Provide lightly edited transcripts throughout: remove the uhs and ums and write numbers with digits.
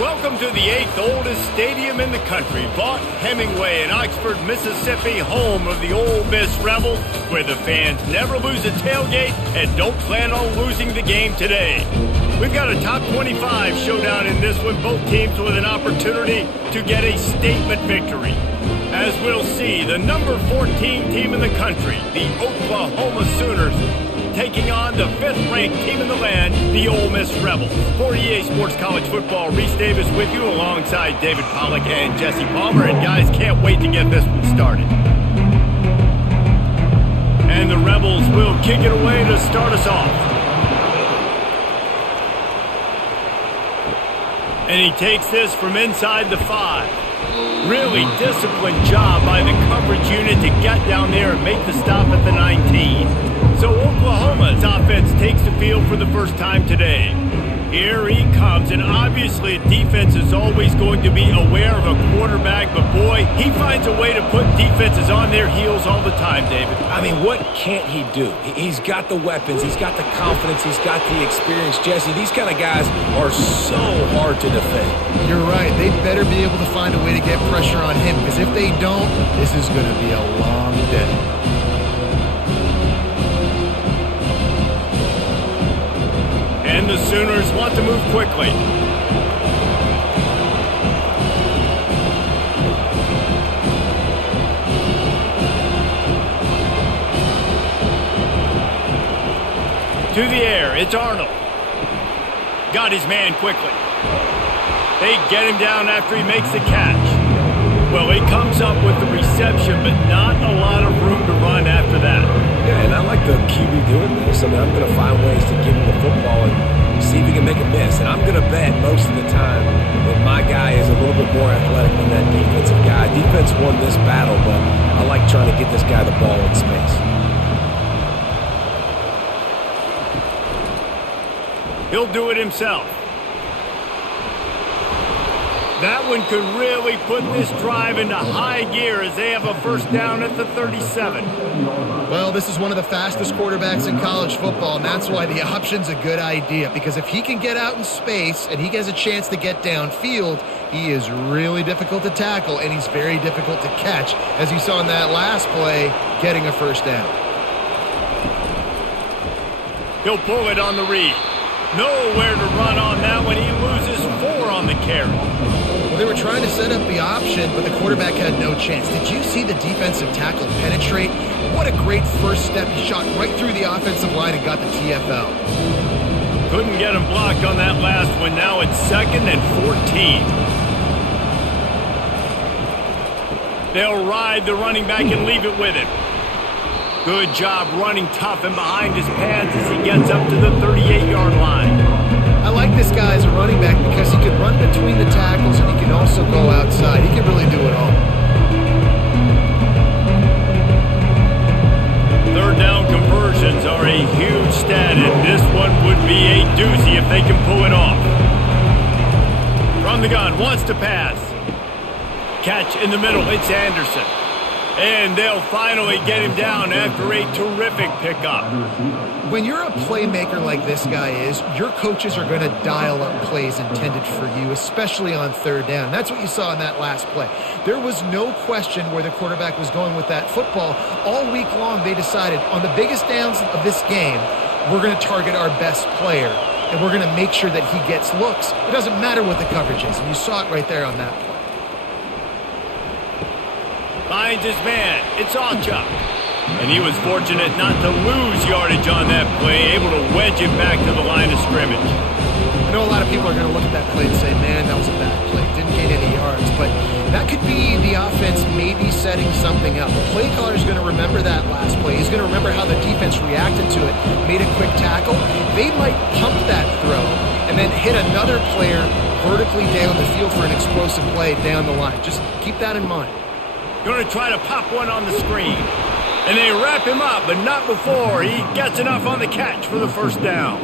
Welcome to the 8th oldest stadium in the country, Vaught Hemingway in Oxford, Mississippi, home of the Ole Miss Rebels, where the fans never lose a tailgate and don't plan on losing the game today. We've got a top 25 showdown in this one, both teams with an opportunity to get a statement victory. As we'll see, the number 14 team in the country, the Oklahoma Sooners, taking on the 5th-ranked team in the land, the Ole Miss Rebels. For EA Sports College Football, Reese Davis with you alongside David Pollack and Jesse Palmer. And guys, can't wait to get this one started. And the Rebels will kick it away to start us off. And he takes this from inside the 5. Really disciplined job by the coverage unit to get down there and make the stop at the 19. So Oklahoma's offense takes the field for the first time today. Here he comes, and obviously a defense is always going to be aware of a quarterback, but boy, he finds a way to put defenses on their heels all the time, David. I mean, what can't he do? He's got the weapons, he's got the confidence, he's got the experience. Jesse, these kind of guys are so hard to defend. You're right. They better be able to find a way to get pressure on him, because if they don't, this is going to be a long day. And the Sooners want to move quickly. To the air, it's Arnold. Got his man quickly. They get him down after he makes the catch. Well, he comes up with the reception, but not a lot of room to run after that. Yeah, and I like the QB doing this. I mean, I'm going to find ways to give him the football and see if he can make a miss. And I'm going to bet most of the time that my guy is a little bit more athletic than that defensive guy. Defense won this battle, but I like trying to get this guy the ball in space. He'll do it himself. That one could really put this drive into high gear as they have a first down at the 37. Well, this is one of the fastest quarterbacks in college football, and that's why the option's a good idea, because if he can get out in space and he has a chance to get downfield, he is really difficult to tackle, and he's very difficult to catch, as you saw in that last play, getting a first down. He'll pull it on the read. Nowhere to run on that one. He loses 4 on the carry. Well, they were trying to set up the option, but the quarterback had no chance. Did you see the defensive tackle penetrate? What a great first step. He shot right through the offensive line and got the TFL. Couldn't get him blocked on that last one. Now it's 2nd and 14. They'll ride the running back and leave it with him. Good job running tough and behind his pads as he gets up to the 38-yard line. I like this guy as a running back because he can run between the tackles and he can also go outside. He can really do it all. Third down conversions are a huge stat, and this one would be a doozy if they can pull it off. From the gun, wants to pass. Catch in the middle, it's Anderson. And they'll finally get him down after a terrific pickup. When you're a playmaker like this guy is, your coaches are going to dial up plays intended for you, especially on third down. That's what you saw in that last play. There was no question where the quarterback was going with that football. All week long, they decided on the biggest downs of this game, we're going to target our best player, and we're going to make sure that he gets looks. It doesn't matter what the coverage is, and you saw it right there on that play. Finds his man. It's Achuk. And he was fortunate not to lose yardage on that play, able to wedge it back to the line of scrimmage. I know a lot of people are going to look at that play and say, man, that was a bad play. Didn't gain any yards. But that could be the offense maybe setting something up. The play caller is going to remember that last play. He's going to remember how the defense reacted to it, made a quick tackle. They might pump that throw and then hit another player vertically down the field for an explosive play down the line. Just keep that in mind. Going to try to pop one on the screen. And they wrap him up, but not before he gets enough on the catch for the first down.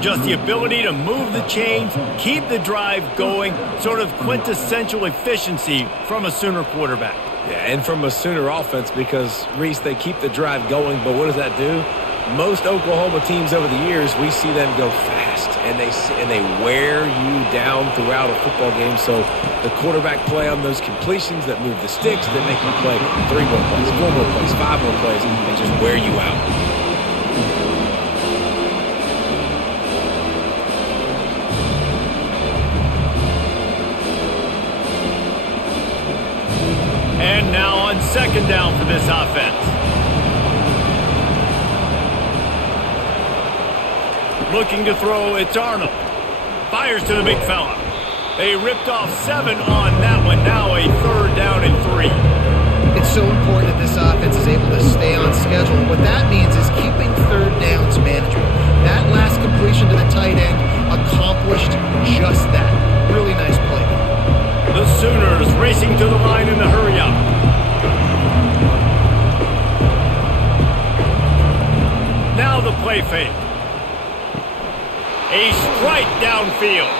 Just the ability to move the chains, keep the drive going, sort of quintessential efficiency from a Sooner quarterback. Yeah, and from a Sooner offense because, Reese, they keep the drive going, but what does that do? most Oklahoma teams over the years, we see them go fast, and they wear you down throughout a football game. So the quarterback play on those completions that move the sticks, that make you play 3 more plays, 4 more plays, 5 more plays, and just wear you out. And now on second down for this offense. Looking to throw, it's Arnold. Fires to the big fella. They ripped off 7 on that one. Now a 3rd down and 3. It's so important that this offense is able to stay on schedule. What that means is keeping 3rd downs manageable. That last completion to the tight end accomplished just that. Really nice play. The Sooners racing to the line in the hurry-up. Now the play fake. A strike downfield.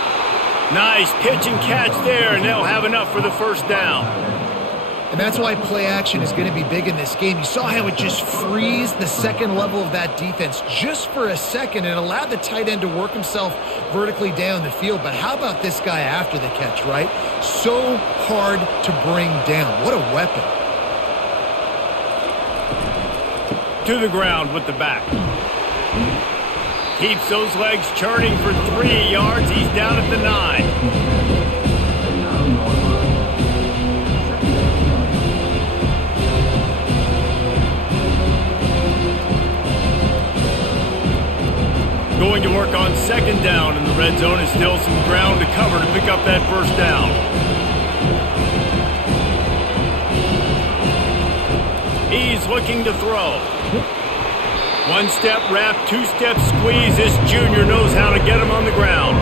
Nice pitch and catch there, and they'll have enough for the 1st down. And that's why play action is going to be big in this game. You saw how it just freezed the second level of that defense just for a second and allowed the tight end to work himself vertically down the field. But how about this guy after the catch, right? So hard to bring down. What a weapon. To the ground with the back. Keeps those legs churning for 3 yards. He's down at the 9. Going to work on second down in the red zone, and still some ground to cover to pick up that 1st down. He's looking to throw. 1-step wrap, 2-step squeeze. This junior knows how to get him on the ground.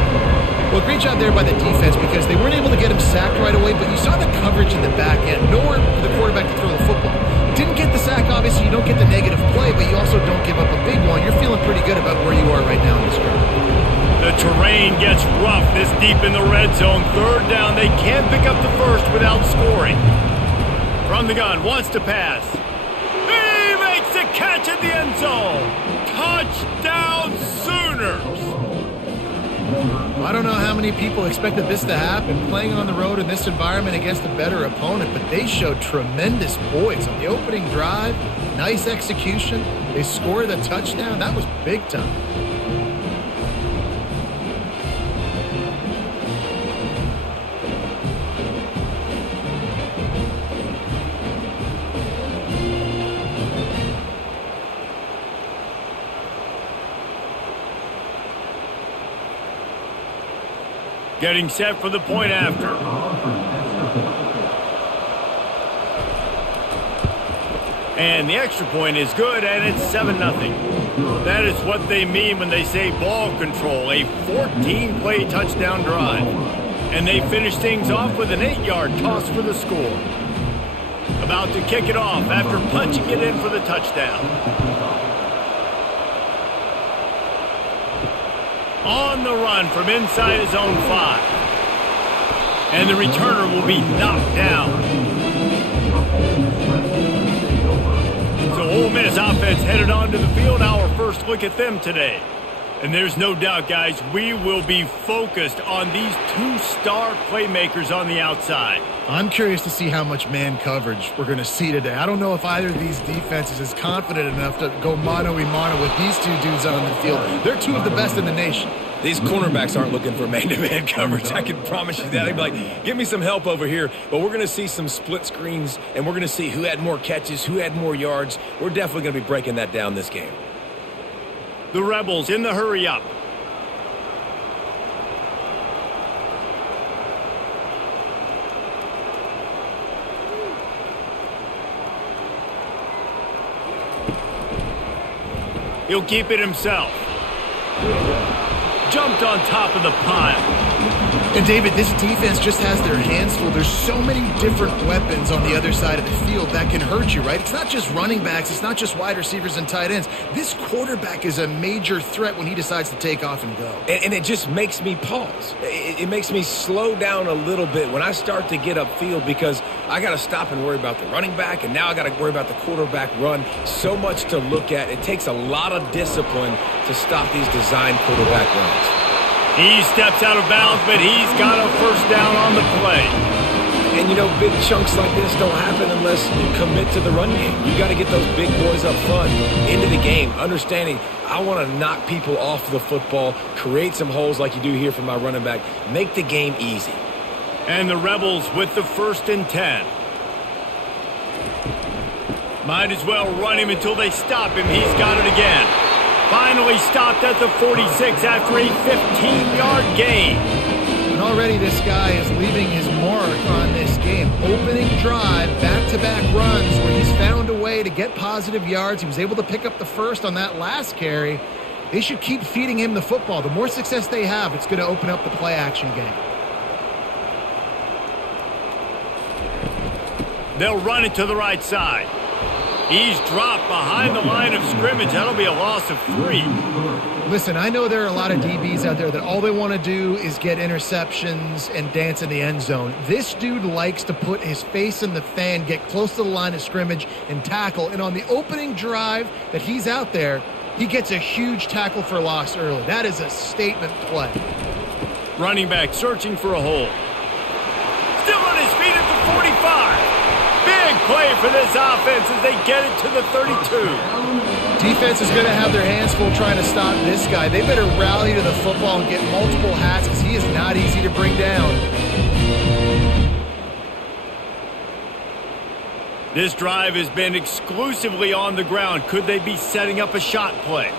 Well, great job there by the defense because they weren't able to get him sacked right away, but you saw the coverage in the back end. Nowhere for the quarterback to throw the football. Didn't get the sack, obviously. You don't get the negative play, but you also don't give up a big one. You're feeling pretty good about where you are right now in this drive. The terrain gets rough this deep in the red zone. 3rd down. They can't pick up the 1st without scoring. From the gun, wants to pass. He makes the catch in the end zone. Touchdown, Sooners. I don't know how many people expected this to happen, playing on the road in this environment against a better opponent, but they showed tremendous poise on the opening drive. Nice execution. They scored a touchdown. That was big time. Getting set for the point after. And the extra point is good, and it's 7-0. That is what they mean when they say ball control, a 14-play touchdown drive. And they finish things off with an 8-yard toss for the score. About to kick it off after punching it in for the touchdown. On the run from inside his own 5. And the returner will be knocked down. So Ole Miss offense headed onto the field. Our first look at them today. And there's no doubt, guys, we will be focused on these 2-star playmakers on the outside. I'm curious to see how much man coverage we're going to see today. I don't know if either of these defenses is confident enough to go mano-a-mano with these 2 dudes on the field. They're 2 of the best in the nation. These cornerbacks aren't looking for man-to-man coverage. I can promise you that. They'd be like, give me some help over here. But we're going to see some split screens, and we're going to see who had more catches, who had more yards. We're definitely going to be breaking that down this game. The Rebels in the hurry-up. He'll keep it himself. Jumped on top of the pile. And David, this defense just has their hands full. There's so many different weapons on the other side of the field that can hurt you, right? It's not just running backs. It's not just wide receivers and tight ends. This quarterback is a major threat when he decides to take off and go. And it just makes me pause. It makes me slow down a little bit when I start to get upfield because I got to stop and worry about the running back, and now I got to worry about the quarterback run. So much to look at. It takes a lot of discipline to stop these design quarterback runs. He steps out of bounds, but he's got a first down on the play. And, you know, big chunks like this don't happen unless you commit to the run game. You got to get those big boys up front into the game, understanding I want to knock people off the football, create some holes like you do here for my running back, make the game easy. And the Rebels with the 1st and 10. Might as well run him until they stop him. He's got it again. Finally stopped at the 46 after a 15-yard gain. And already this guy is leaving his mark on this game. Opening drive, back-to-back runs where he's found a way to get positive yards. He was able to pick up the first on that last carry. They should keep feeding him the football. The more success they have, it's going to open up the play-action game. They'll run it to the right side. He's dropped behind the line of scrimmage. That'll be a loss of 3. Listen, I know there are a lot of DBs out there that all they want to do is get interceptions and dance in the end zone. This dude likes to put his face in the fan, get close to the line of scrimmage, and tackle. And on the opening drive that he's out there, he gets a huge tackle for loss early. That is a statement play. Running back searching for a hole. Still on his feet at the 45. Big play for this offense as they get it to the 32. Defense is going to have their hands full trying to stop this guy. They better rally to the football and get multiple hats because he is not easy to bring down. This drive has been exclusively on the ground. Could they be setting up a shot play?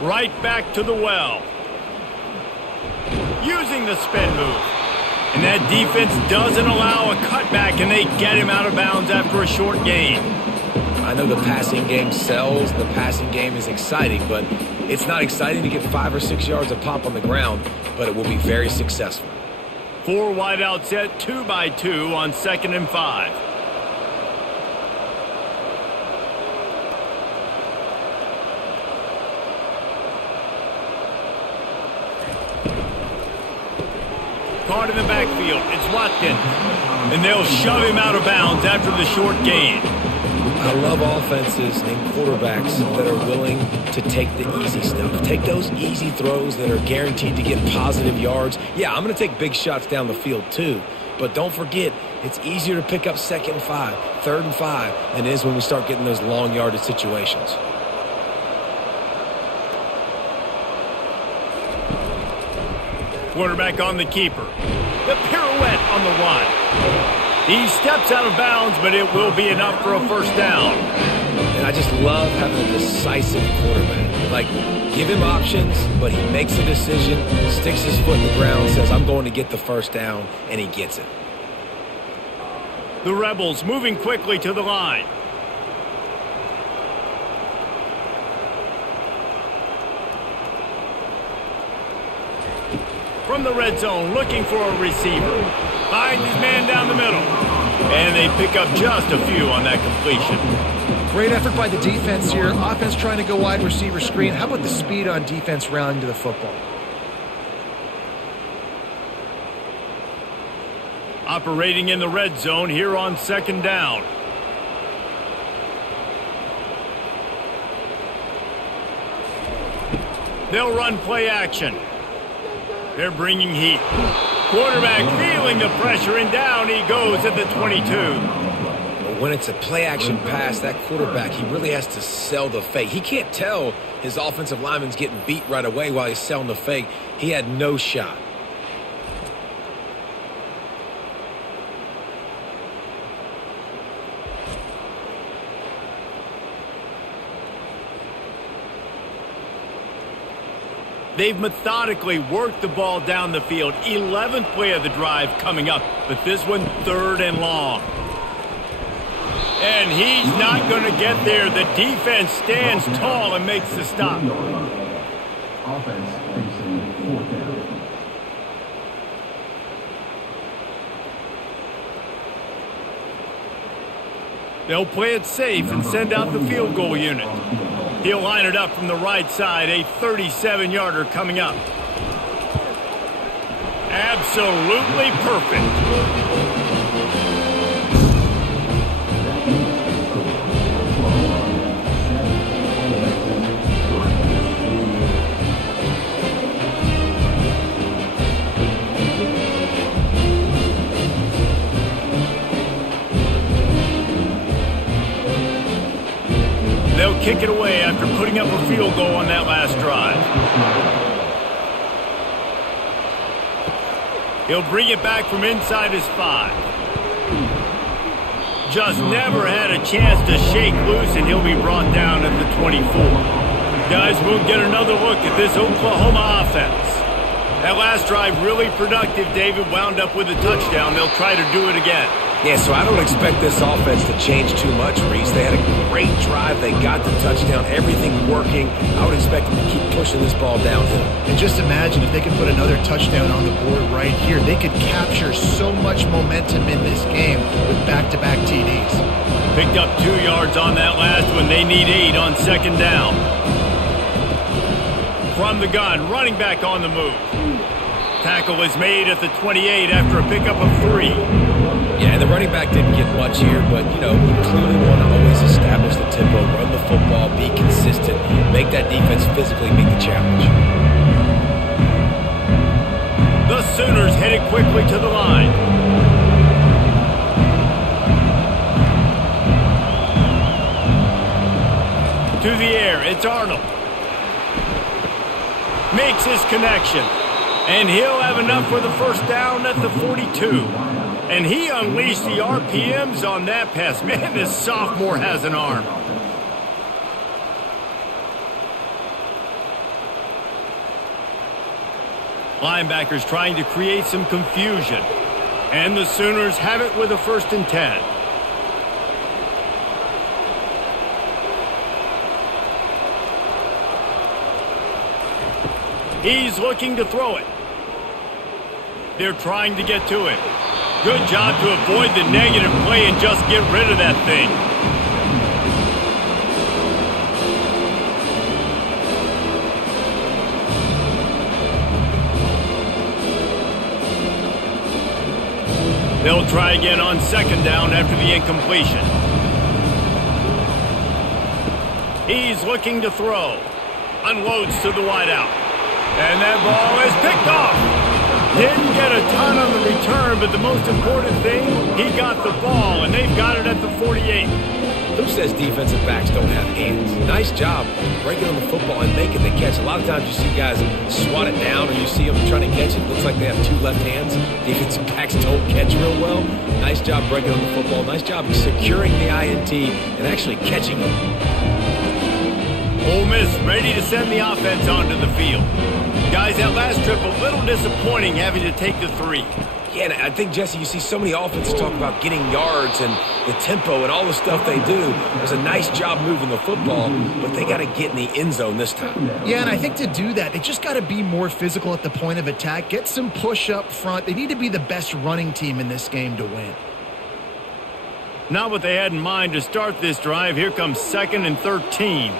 Right back to the well. Using the spin move. And that defense doesn't allow a cutback, and they get him out of bounds after a short gain. I know the passing game sells, the passing game is exciting, but it's not exciting to get 5 or 6 yards a pop on the ground, but it will be very successful. 4 wide out set, 2 by 2 on 2nd and 5. Caught in the backfield. It's Watkins. And they'll shove him out of bounds after the short gain. I love offenses and quarterbacks that are willing to take the easy stuff. Take those easy throws that are guaranteed to get positive yards. Yeah, I'm going to take big shots down the field too. But don't forget, it's easier to pick up 2nd and 5, 3rd and 5 than it is when we start getting those long yardage situations. Quarterback on the keeper. The pirouette on the 1. He steps out of bounds, but it will be enough for a first down. And I just love having a decisive quarterback. Like, give him options, but he makes a decision, sticks his foot in the ground, says, I'm going to get the first down, and he gets it. The Rebels moving quickly to the line. From the red zone, looking for a receiver. Finds his man down the middle. And they pick up just a few on that completion. Great effort by the defense here. Offense trying to go wide receiver screen. How about the speed on defense rounding to the football? Operating in the red zone here on 2nd down. They'll run play action. They're bringing heat. Quarterback feeling the pressure, and down he goes at the 22. When it's a play-action pass, that quarterback, he really has to sell the fake. He can't tell his offensive lineman's getting beat right away while he's selling the fake. He had no shot. They've methodically worked the ball down the field. 11th play of the drive coming up, but this one 3rd and long. And he's not going to get there. The defense stands tall and makes the stop. Offense facing 4th down. They'll play it safe and send out the field goal unit. He'll line it up from the right side, a 37-yarder coming up. Absolutely perfect. They'll kick it away after putting up a field goal on that last drive. He'll bring it back from inside his 5. Just never had a chance to shake loose, and he'll be brought down at the 24. Guys, we'll get another look at this Oklahoma offense. That last drive really productive. David wound up with a touchdown. They'll try to do it again. Yeah, so I don't expect this offense to change too much, Reese. They had a great drive. They got the touchdown. Everything working. I would expect them to keep pushing this ball downhill. And just imagine if they could put another touchdown on the board right here. They could capture so much momentum in this game with back-to-back TDs. Picked up 2 yards on that last one. They need 8 on 2nd down. From the gun, running back on the move. Tackle is made at the 28 after a pickup of 3. Yeah, the running back didn't get much here, but, you clearly want to always establish the tempo, run the football, be consistent, make that defense physically meet the challenge. The Sooners headed quickly to the line. To the air, it's Arnold. Makes his connection. And he'll have enough for the first down at the 42. And he unleashed the RPMs on that pass. Man, this sophomore has an arm. Linebackers trying to create some confusion. And the Sooners have it with a 1st and 10. He's looking to throw it. They're trying to get to it. Good job to avoid the negative play and just get rid of that thing. They'll try again on 2nd down after the incompletion. He's looking to throw. Unloads to the wideout. And that ball is picked off. Didn't get a ton on the return, but the most important thing, he got the ball, and they've got it at the 48. Who says defensive backs don't have hands? Nice job breaking on the football and making the catch. A lot of times you see guys swat it down, or you see them trying to catch it. It looks like they have 2 left hands. Defensive backs don't catch real well. Nice job breaking on the football. Nice job securing the INT and actually catching them. Ole Miss ready to send the offense onto the field. Guys, that last trip a little disappointing having to take the 3. Yeah, and I think, Jesse, you see so many offenses talk about getting yards and the tempo and all the stuff they do. It was a nice job moving the football, but they got to get in the end zone this time. Yeah, and I think to do that, they just got to be more physical at the point of attack, get some push up front. They need to be the best running team in this game to win. Not what they had in mind to start this drive. Here comes 2nd and 13.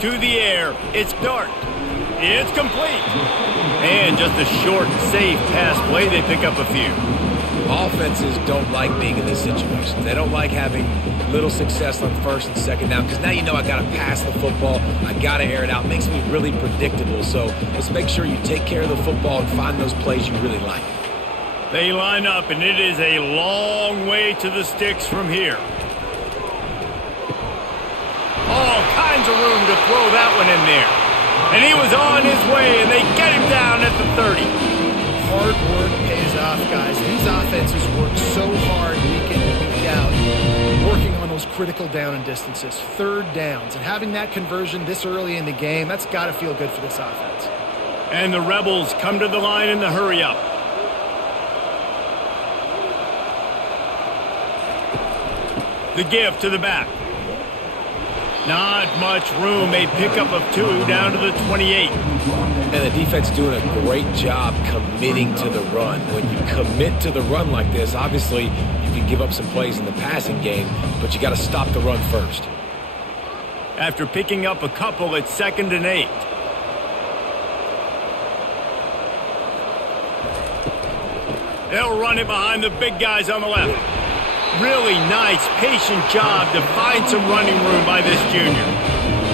To the air, it's Dart. It's complete. And just a short, safe pass play. They pick up a few. Offenses don't like being in this situation. They don't like having little success on 1st and 2nd down, because now you know I got to pass the football. I got to air it out. It makes me really predictable. So let's make sure you take care of the football and find those plays you really like. They line up, and it is a long way to the sticks from here. All kinds of room to throw that one in there. And he was on his way, and they get him down at the 30. Hard work pays off, guys. These offenses work so hard week in and week out, working on those critical down and distances, 3rd downs. And having that conversion this early in the game, that's got to feel good for this offense. And the Rebels come to the line in the hurry-up. The give to the back. Not much room. A pickup of 2 down to the 28. And the defense doing a great job committing to the run. When you commit to the run like this, obviously you can give up some plays in the passing game, but you got to stop the run first. After picking up a couple, it's 2nd and 8. They'll run it behind the big guys on the left. Really nice, patient job to find some running room by this junior.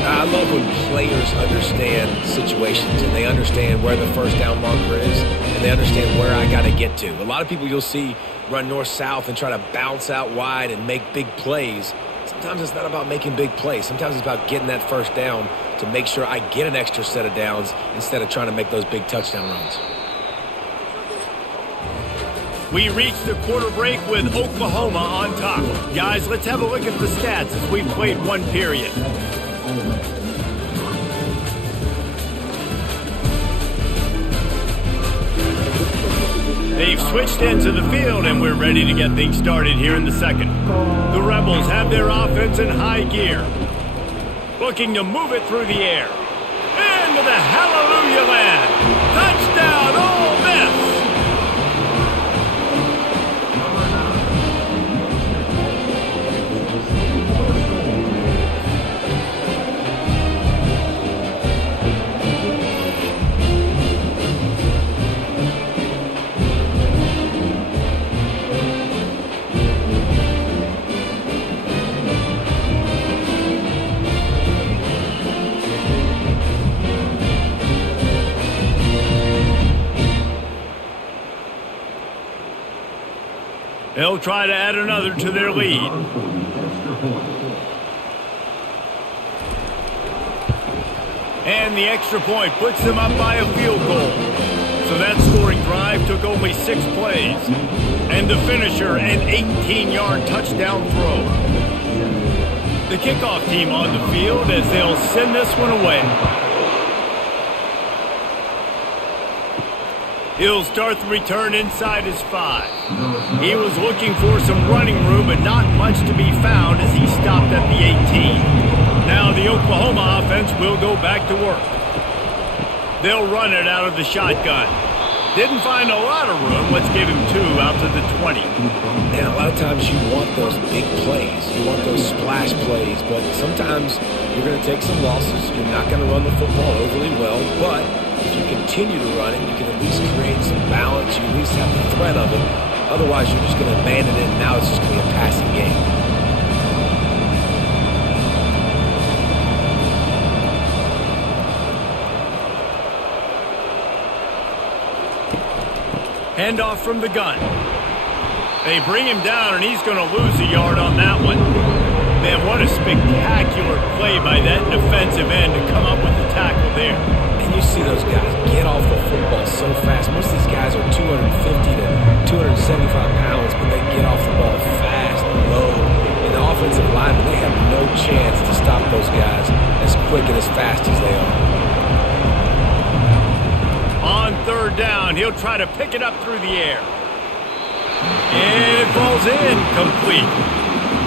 I love when players understand situations and they understand where the first down marker is and they understand where I got to get to. A lot of people you'll see run north-south and try to bounce out wide and make big plays. Sometimes it's not about making big plays. Sometimes it's about getting that first down to make sure I get an extra set of downs instead of trying to make those big touchdown runs. We reach the quarter break with Oklahoma on top. Guys, let's have a look at the stats as we've played one period. They've switched into the field, and we're ready to get things started here in the second. The Rebels have their offense in high gear, looking to move it through the air. Into the hallelujah land. Touchdown, Ole Miss! They'll try to add another to their lead. And the extra point puts them up by a field goal. So that scoring drive took only 6 plays. And the finisher, an 18-yard touchdown throw. The kickoff team on the field as they'll send this one away. He'll start the return inside his 5. He was looking for some running room, but not much to be found as he stopped at the 18. Now the Oklahoma offense will go back to work. They'll run it out of the shotgun. Didn't find a lot of room. Let's give him 2 out to the 20. And a lot of times you want those big plays. You want those splash plays, but sometimes you're going to take some losses. You're not going to run the football overly well, but if you continue to run it, you can at least create some balance. You at least have the threat of it. Otherwise, you're just going to abandon it, and now it's just going to be a passing game. Handoff from the gun. They bring him down, and he's going to lose a yard on that one. Man, what a spectacular play by that defensive end to come up with the tackle there. And you see those guys get off the football so fast. Most of these guys are 250 to 275 pounds, but they get off the ball fast and low. And the offensive linemen, they have no chance to stop those guys as quick and as fast as they are. On 3rd down, he'll try to pick it up through the air. And it falls in, complete.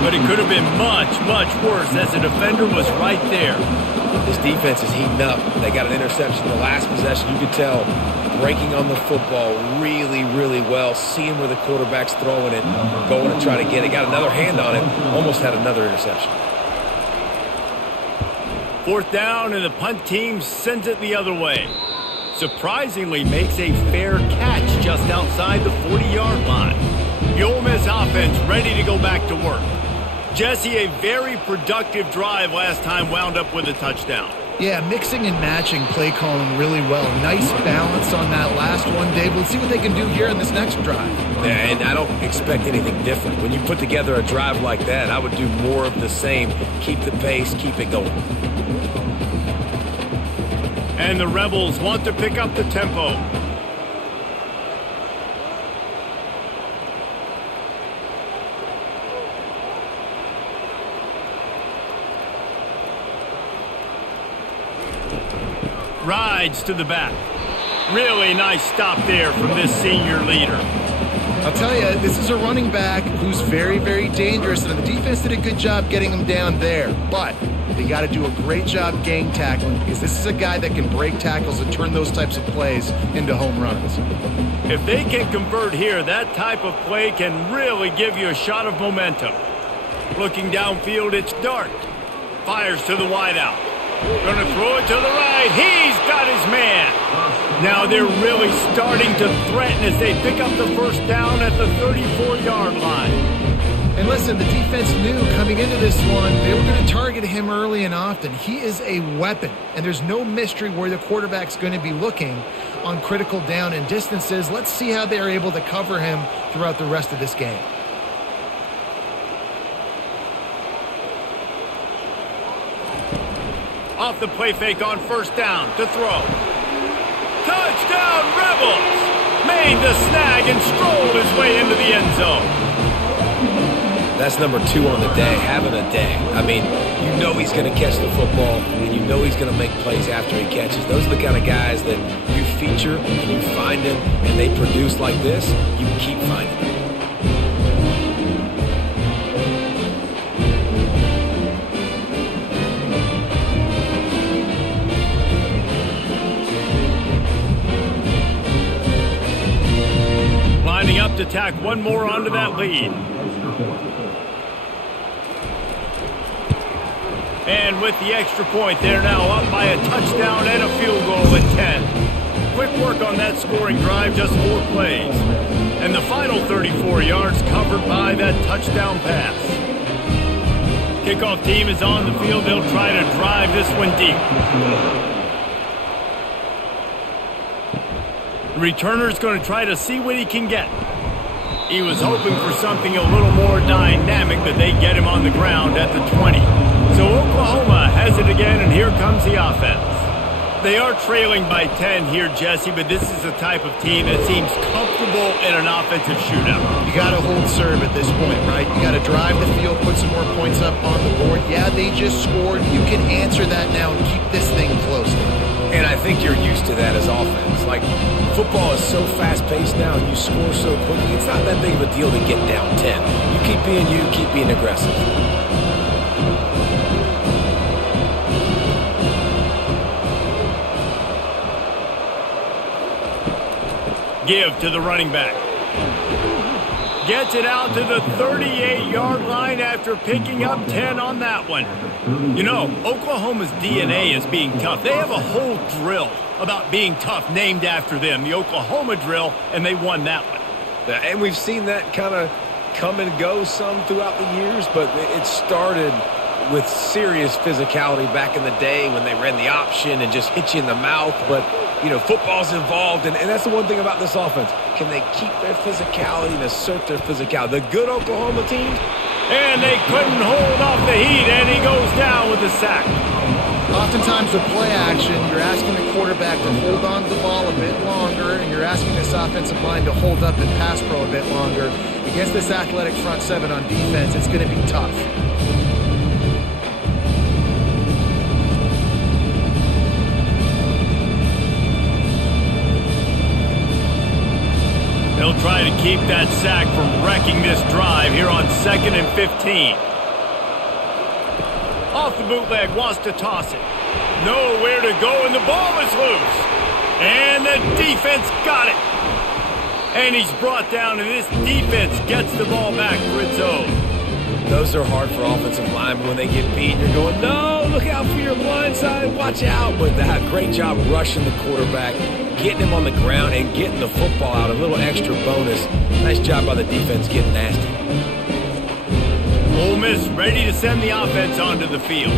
But it could have been much, much worse as the defender was right there. This defense is heating up. They got an interception the last possession. You could tell breaking on the football really, really well, seeing where the quarterback's throwing it, going to try to get it. Got another hand on it, almost had another interception. 4th down, and the punt team sends it the other way. Surprisingly makes a fair catch just outside the 40-yard line. The Ole Miss offense ready to go back to work. Jesse, a very productive drive last time wound up with a touchdown. Yeah, mixing and matching play calling really well. Nice balance on that last one, Dave. We'll see what they can do here in this next drive. Yeah, and I don't expect anything different. When you put together a drive like that, I would do more of the same. Keep the pace, keep it going. And the Rebels want to pick up the tempo. Rides to the back. Really nice stop there from this senior leader. I'll tell you, this is a running back who's very, very dangerous, and the defense did a good job getting him down there. But they got to do a great job gang tackling, because this is a guy that can break tackles and turn those types of plays into home runs. If they can convert here, that type of play can really give you a shot of momentum. Looking downfield, it's Dart. Fires to the wideout. Gonna throw it to the right. He's got his man. Now they're really starting to threaten as they pick up the first down at the 34-yard line. And listen, the defense knew coming into this one, they were going to target him early and often. He is a weapon, and there's no mystery where the quarterback's going to be looking on critical down and distances. Let's see how they are able to cover him throughout the rest of this game. Off the play fake on first down to throw. Touchdown, Rebels! Made the snag and strolled his way into the end zone. That's number 2 on the day, having a day. I mean, you know he's going to catch the football, and you know he's going to make plays after he catches. Those are the kind of guys that you feature and you find them, and they produce like this, you keep finding them. Lining up to tack one more onto that lead. And with the extra point, they're now up by a touchdown and a field goal at 10. Quick work on that scoring drive, just 4 plays. And the final 34 yards covered by that touchdown pass. Kickoff team is on the field. They'll try to drive this one deep. The returner's going to try to see what he can get. He was hoping for something a little more dynamic, but they get him on the ground at the 20. So Oklahoma has it again, and here comes the offense. They are trailing by 10 here, Jesse, but this is the type of team that seems comfortable in an offensive shootout. You got to hold serve at this point, right? You got to drive the field, put some more points up on the board. Yeah, they just scored. You can answer that now and keep this thing close. And I think you're used to that as offense. Like, football is so fast-paced now, and you score so quickly, it's not that big of a deal to get down 10. You keep being you, keep being aggressive. Give to the running back. Gets it out to the 38-yard line after picking up 10 on that one. You know, Oklahoma's DNA is being tough. They have a whole drill about being tough named after them, the Oklahoma drill, and they won that one. And we've seen that kind of come and go some throughout the years, but it started with serious physicality back in the day when they ran the option and just hit you in the mouth. But, you know, football's involved, and that's the one thing about this offense. Can they keep their physicality and assert their physicality? The good Oklahoma team. And they couldn't hold off the heat, and he goes down with the sack. Oftentimes with play action, you're asking the quarterback to hold on to the ball a bit longer, and you're asking this offensive line to hold up and pass pro a bit longer. Against this athletic front seven on defense, it's going to be tough. They'll try to keep that sack from wrecking this drive here on 2nd and 15. Off the bootleg, wants to toss it. Nowhere to go, and the ball is loose. And the defense got it. And he's brought down, and this defense gets the ball back for its own. Those are hard for offensive linemen when they get beat. You're going, no, look out for your blind side, watch out. But that great job rushing the quarterback, getting him on the ground, and getting the football out. A little extra bonus. Nice job by the defense getting nasty. Ole Miss ready to send the offense onto the field.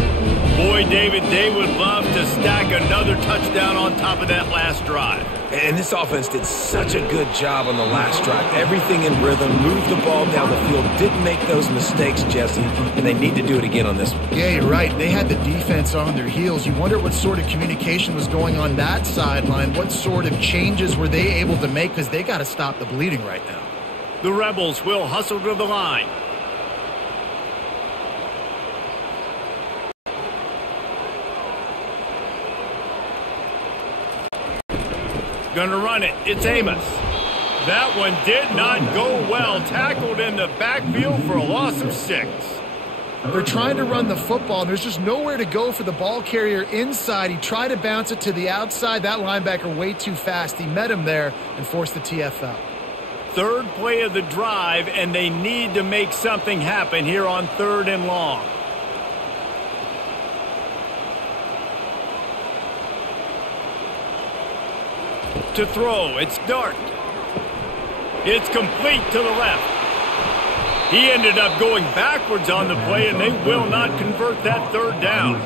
Boy, David, they would love to stack another touchdown on top of that last drive. And this offense did such a good job on the last drive. Everything in rhythm, moved the ball down the field, didn't make those mistakes, Jesse, and they need to do it again on this one. Yeah, you're right. They had the defense on their heels. You wonder what sort of communication was going on that sideline. What sort of changes were they able to make, because they got to stop the bleeding right now. The Rebels will hustle to the line. Gonna run it. It's Amos. That one did not go well. Tackled in the backfield for a loss of 6. They're trying to run the football, and there's just nowhere to go for the ball carrier inside. He tried to bounce it to the outside. That linebacker way too fast. He met him there and forced the TFL. Third play of the drive, and they need to make something happen here on 3rd and long. To throw, it's Dart. It's complete to the left. He ended up going backwards on the play, and they will not convert that 3rd down.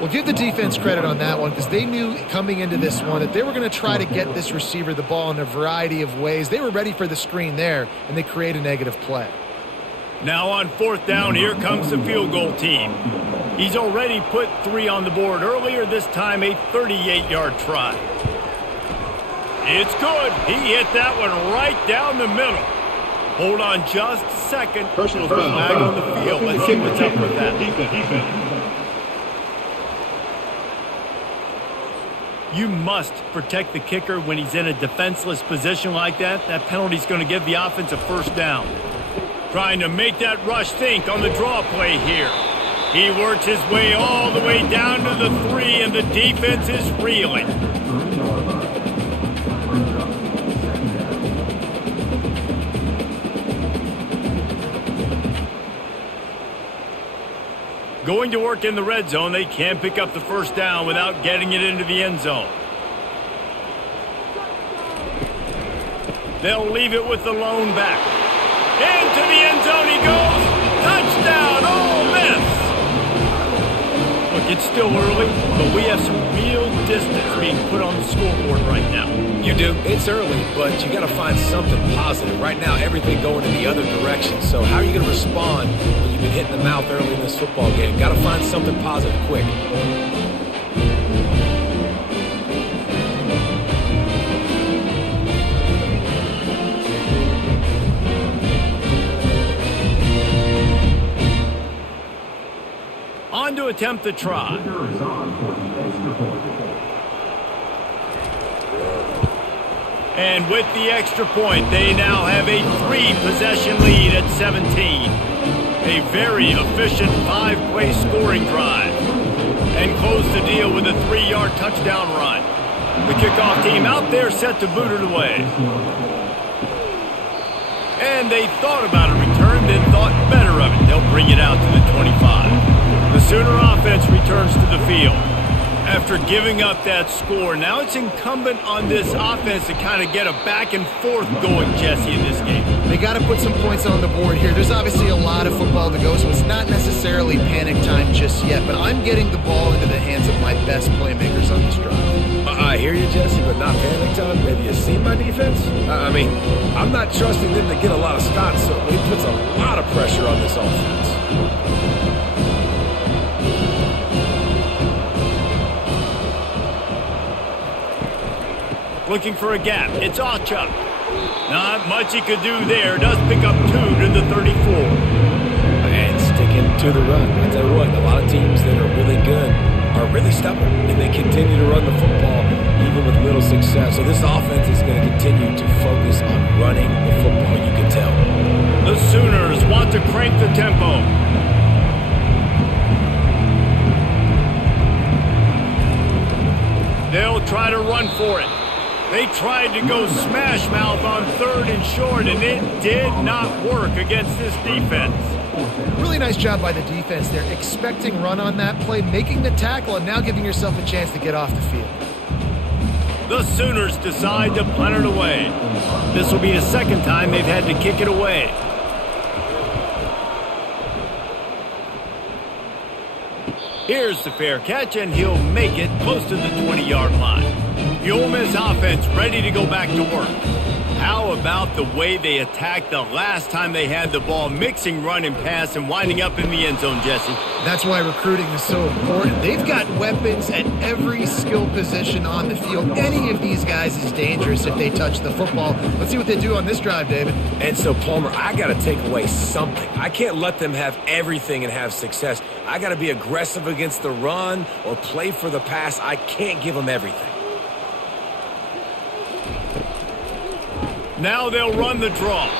Well, give the defense credit on that one because they knew coming into this one that they were going to try to get this receiver the ball in a variety of ways. They were ready for the screen there, and they create a negative play. Now on 4th down, here comes the field goal team. He's already put 3 on the board earlier, this time a 38-yard try. It's good. He hit that one right down the middle. Hold on just a second. Personal foul. foul. Flag on the field. Let's see what's up with that. Defense. You must protect the kicker when he's in a defenseless position like that. That penalty's going to give the offense a 1st down. Trying to make that rush think on the draw play here. He works his way all the way down to the 3, and the defense is reeling. Going to work in the red zone. They can't pick up the 1st down without getting it into the end zone. They'll leave it with the lone back. Into the end zone he goes. Touchdown, Ole Miss. Look, it's still early, but we have some real distance being put on the scoreboard right now. You do. It's early, but you got to find something positive. Right now, everything going in the other direction. So how are you going to respond when you've been hit in the mouth early in this football game? Got to find something positive quick. On to attempt the try. And with the extra point, they now have a 3-possession lead at 17. A very efficient 5-play scoring drive. And close the deal with a 3-yard touchdown run. The kickoff team out there set to boot it away. And they thought about a return, then thought better of it. They'll bring it out to the 25. The Sooner offense returns to the field. After giving up that score, now it's incumbent on this offense to kind of get a back and forth going, Jesse, in this game. They got to put some points on the board here. There's obviously a lot of football to go, so it's not necessarily panic time just yet, but I'm getting the ball into the hands of my best playmakers on this drive. I hear you, Jesse, but not panic time. Have you seen my defense? I mean, I'm not trusting them to get a lot of stops, so it puts a lot of pressure on this offense. Looking for a gap. It's Ochuk. Not much he could do there. Does pick up 2 to the 34. And sticking to the run. I tell you what, a lot of teams that are really good are really stubborn, and they continue to run the football even with little success. So this offense is going to continue to focus on running the football, you can tell. The Sooners want to crank the tempo. They'll try to run for it. They tried to go smash mouth on 3rd and short, and it did not work against this defense. Really nice job by the defense there, expecting run on that play, making the tackle, and now giving yourself a chance to get off the field. The Sooners decide to punt it away. This will be the 2nd time they've had to kick it away. Here's the fair catch, and he'll make it close to the 20-yard line. The Ole Miss offense ready to go back to work. How about the way they attacked the last time they had the ball, mixing run and pass and winding up in the end zone, Jesse? That's why recruiting is so important. They've got weapons at every skill position on the field. Any of these guys is dangerous if they touch the football. Let's see what they do on this drive, David. And so, Palmer, I got to take away something. I can't let them have everything and have success. I got to be aggressive against the run or play for the pass. I can't give them everything. Now they'll run the draw.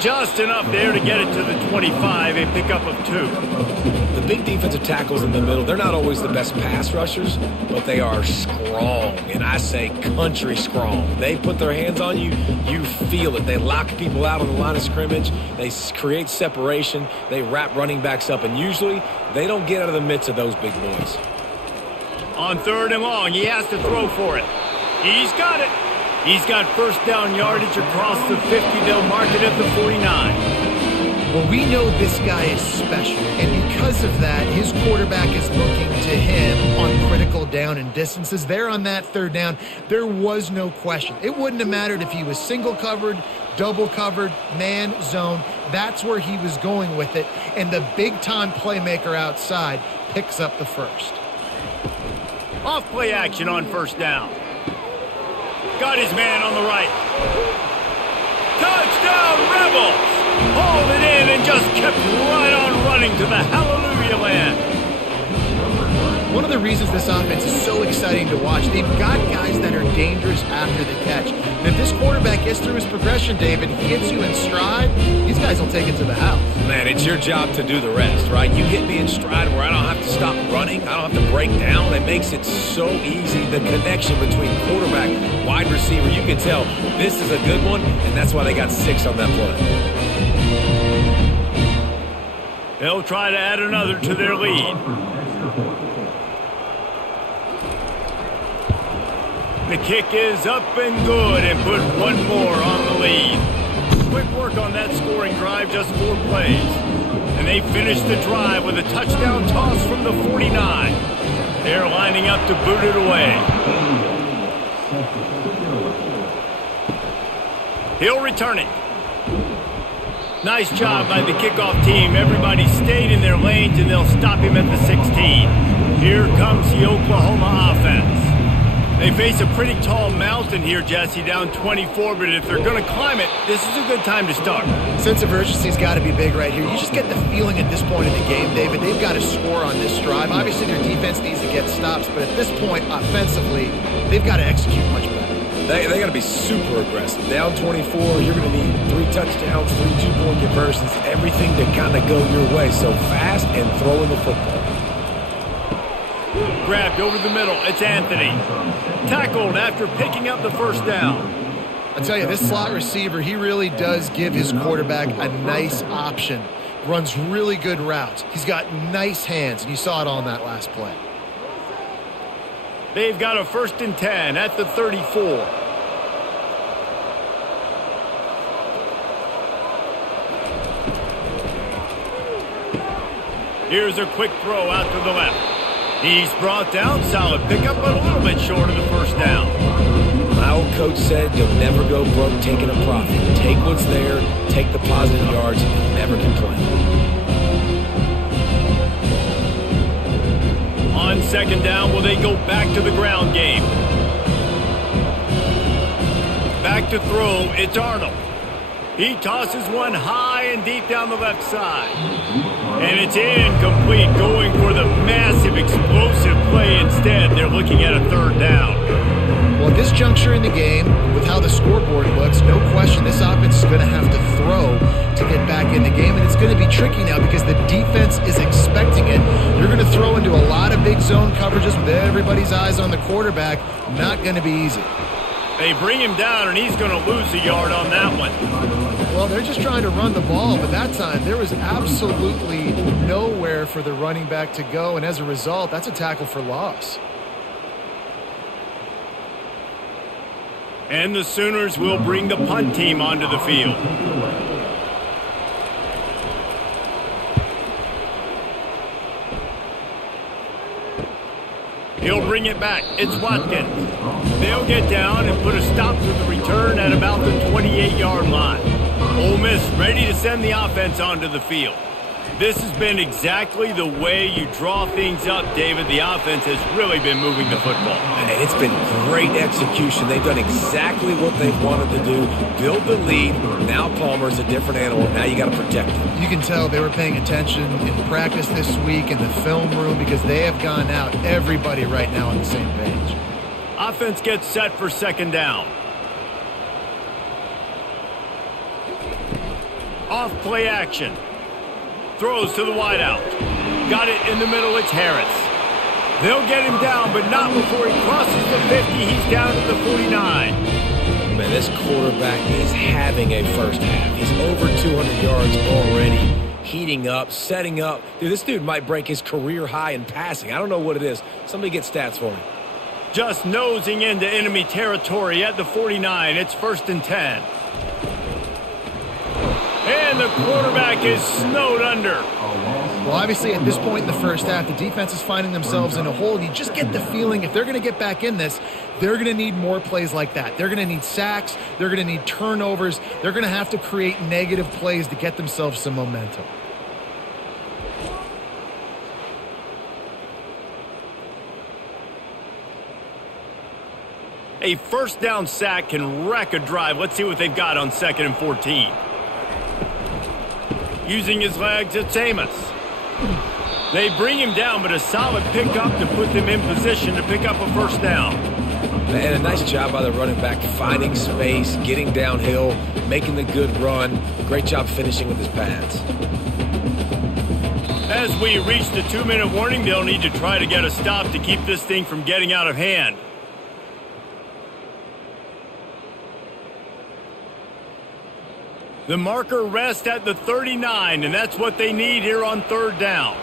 Just enough there to get it to the 25, a pickup of 2. The big defensive tackles in the middle, they're not always the best pass rushers, but they are strong, and I say country strong. They put their hands on you, you feel it. They lock people out on the line of scrimmage. They create separation. They wrap running backs up, and usually they don't get out of the midst of those big boys. On 3rd and long, he has to throw for it. He's got it. He's got first down yardage across the 50. They'll mark it at the 49. Well, we know this guy is special, and because of that, his quarterback is looking to him on critical down and distances. There on that 3rd down, there was no question. It wouldn't have mattered if he was single covered, double covered, man, zone. That's where he was going with it, and the big-time playmaker outside picks up the first. Off play action on 1st down. Got his man on the right. Touchdown, Rebels! Hauled it in and just kept right on running to the hallelujah land. One of the reasons this offense is so exciting to watch, they've got guys that are dangerous after the catch. And if this quarterback gets through his progression, David, he hits you in stride, these guys will take it to the house. Man, it's your job to do the rest, right? You hit me in stride where I don't have to stop running. I don't have to break down. It makes it so easy. The connection between quarterback, wide receiver, you can tell this is a good one, and that's why they got 6 on that play. They'll try to add another to their lead. The kick is up and good and put one more on the lead. Quick work on that scoring drive, just 4 plays. And they finish the drive with a touchdown toss from the 49. They're lining up to boot it away. He'll return it. Nice job by the kickoff team. Everybody stayed in their lanes, and they'll stop him at the 16. Here comes the Oklahoma offense. They face a pretty tall mountain here, Jesse, down 24, but if they're going to climb it, this is a good time to start. Sense of urgency's got to be big right here. You just get the feeling at this point in the game, David, they've got to score on this drive. Obviously, their defense needs to get stops, but at this point, offensively, they've got to execute much better. They got to be super aggressive. Down 24, you're going to need 3 touchdowns, 3 2-point conversions, everything to kind of go your way. So fast and throwing the football. Grabbed over the middle. It's Anthony. Tackled after picking up the first down. I tell you, this slot receiver, he really does give his quarterback a nice option. Runs really good routes. He's got nice hands, and you saw it on that last play. They've got a 1st and 10 at the 34. Here's a quick throw out to the left. He's brought down. Solid pickup, but a little bit short of the first down. My old coach said you'll never go broke taking a profit. Take what's there, take the positive yards, and never complain. On 2nd down, will they go back to the ground game? Back to throw, it's Arnold. He tosses one high and deep down the left side. And it's incomplete, going for the massive explosive play instead. They're looking at a 3rd down. Well, at this juncture in the game, with how the scoreboard looks, no question this offense is going to have to throw to get back in the game. And it's going to be tricky now because the defense is expecting it. You're going to throw into a lot of big zone coverages with everybody's eyes on the quarterback. Not going to be easy. They bring him down, and he's going to lose a yard on that one. Well, they're just trying to run the ball, but that time there was absolutely nowhere for the running back to go, and as a result, that's a tackle for loss. And the Sooners will bring the punt team onto the field. He'll bring it back. It's Watkins. They'll get down and put a stop to the return at about the 28-yard line. Ole Miss ready to send the offense onto the field. This has been exactly the way you draw things up, David. The offense has really been moving the football. And it's been great execution. They've done exactly what they've wanted to do. Build the lead. Now Palmer's a different animal. Now you got to protect him. You can tell they were paying attention in practice this week in the film room because they have gone out, everybody right now on the same page. Offense gets set for 2nd down. Off play action. Throws to the wideout. Got it in the middle. It's Harris. They'll get him down, but not before he crosses the 50. He's down to the 49. Man, this quarterback is having a first half. He's over 200 yards already, heating up, setting up. Dude, this dude might break his career high in passing. I don't know what it is. Somebody get stats for me. Just nosing into enemy territory at the 49. It's 1st and 10. And the quarterback is snowed under. Well, obviously, at this point in the first half, the defense is finding themselves in a hole. And you just get the feeling if they're going to get back in this, they're going to need more plays like that. They're going to need sacks. They're going to need turnovers. They're going to have to create negative plays to get themselves some momentum. A first down sack can wreck a drive. Let's see what they've got on 2nd and 14. Using his legs, it's Amos. They bring him down, but a solid pickup to put them in position to pick up a first down. And a nice job by the running back, finding space, getting downhill, making the good run. Great job finishing with his pads. As we reach the 2-minute warning, they'll need to try to get a stop to keep this thing from getting out of hand. The marker rests at the 39, and that's what they need here on 3rd down.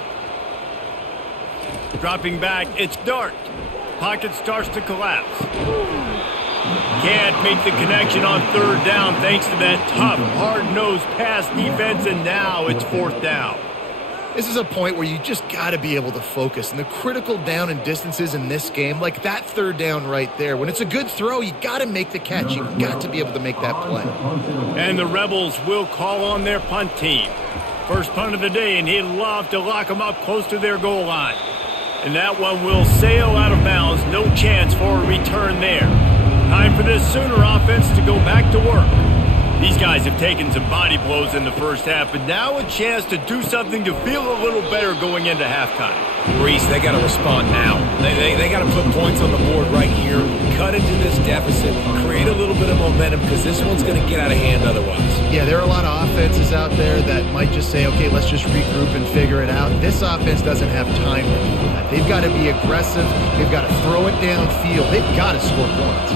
Dropping back, it's Dart. Pocket starts to collapse. Can't make the connection on 3rd down thanks to that tough, hard-nosed pass defense, and now it's 4th down. This is a point where you just got to be able to focus. And the critical down and distances in this game, like that 3rd down right there, when it's a good throw, you got to make the catch. You got to be able to make that play. And the Rebels will call on their punt team. First punt of the day, and he'd love to lock them up close to their goal line. And that one will sail out of bounds. No chance for a return there. Time for this Sooner offense to go back to work. These guys have taken some body blows in the first half, but now a chance to do something to feel a little better going into halftime. Reese, they got to respond now. They got to put points on the board right here, cut into this deficit, create a little bit of momentum because this one's going to get out of hand otherwise. Yeah, there are a lot of offenses out there that might just say, okay, let's just regroup and figure it out. This offense doesn't have time to do that. They've got to be aggressive. They've got to throw it downfield. They've got to score points.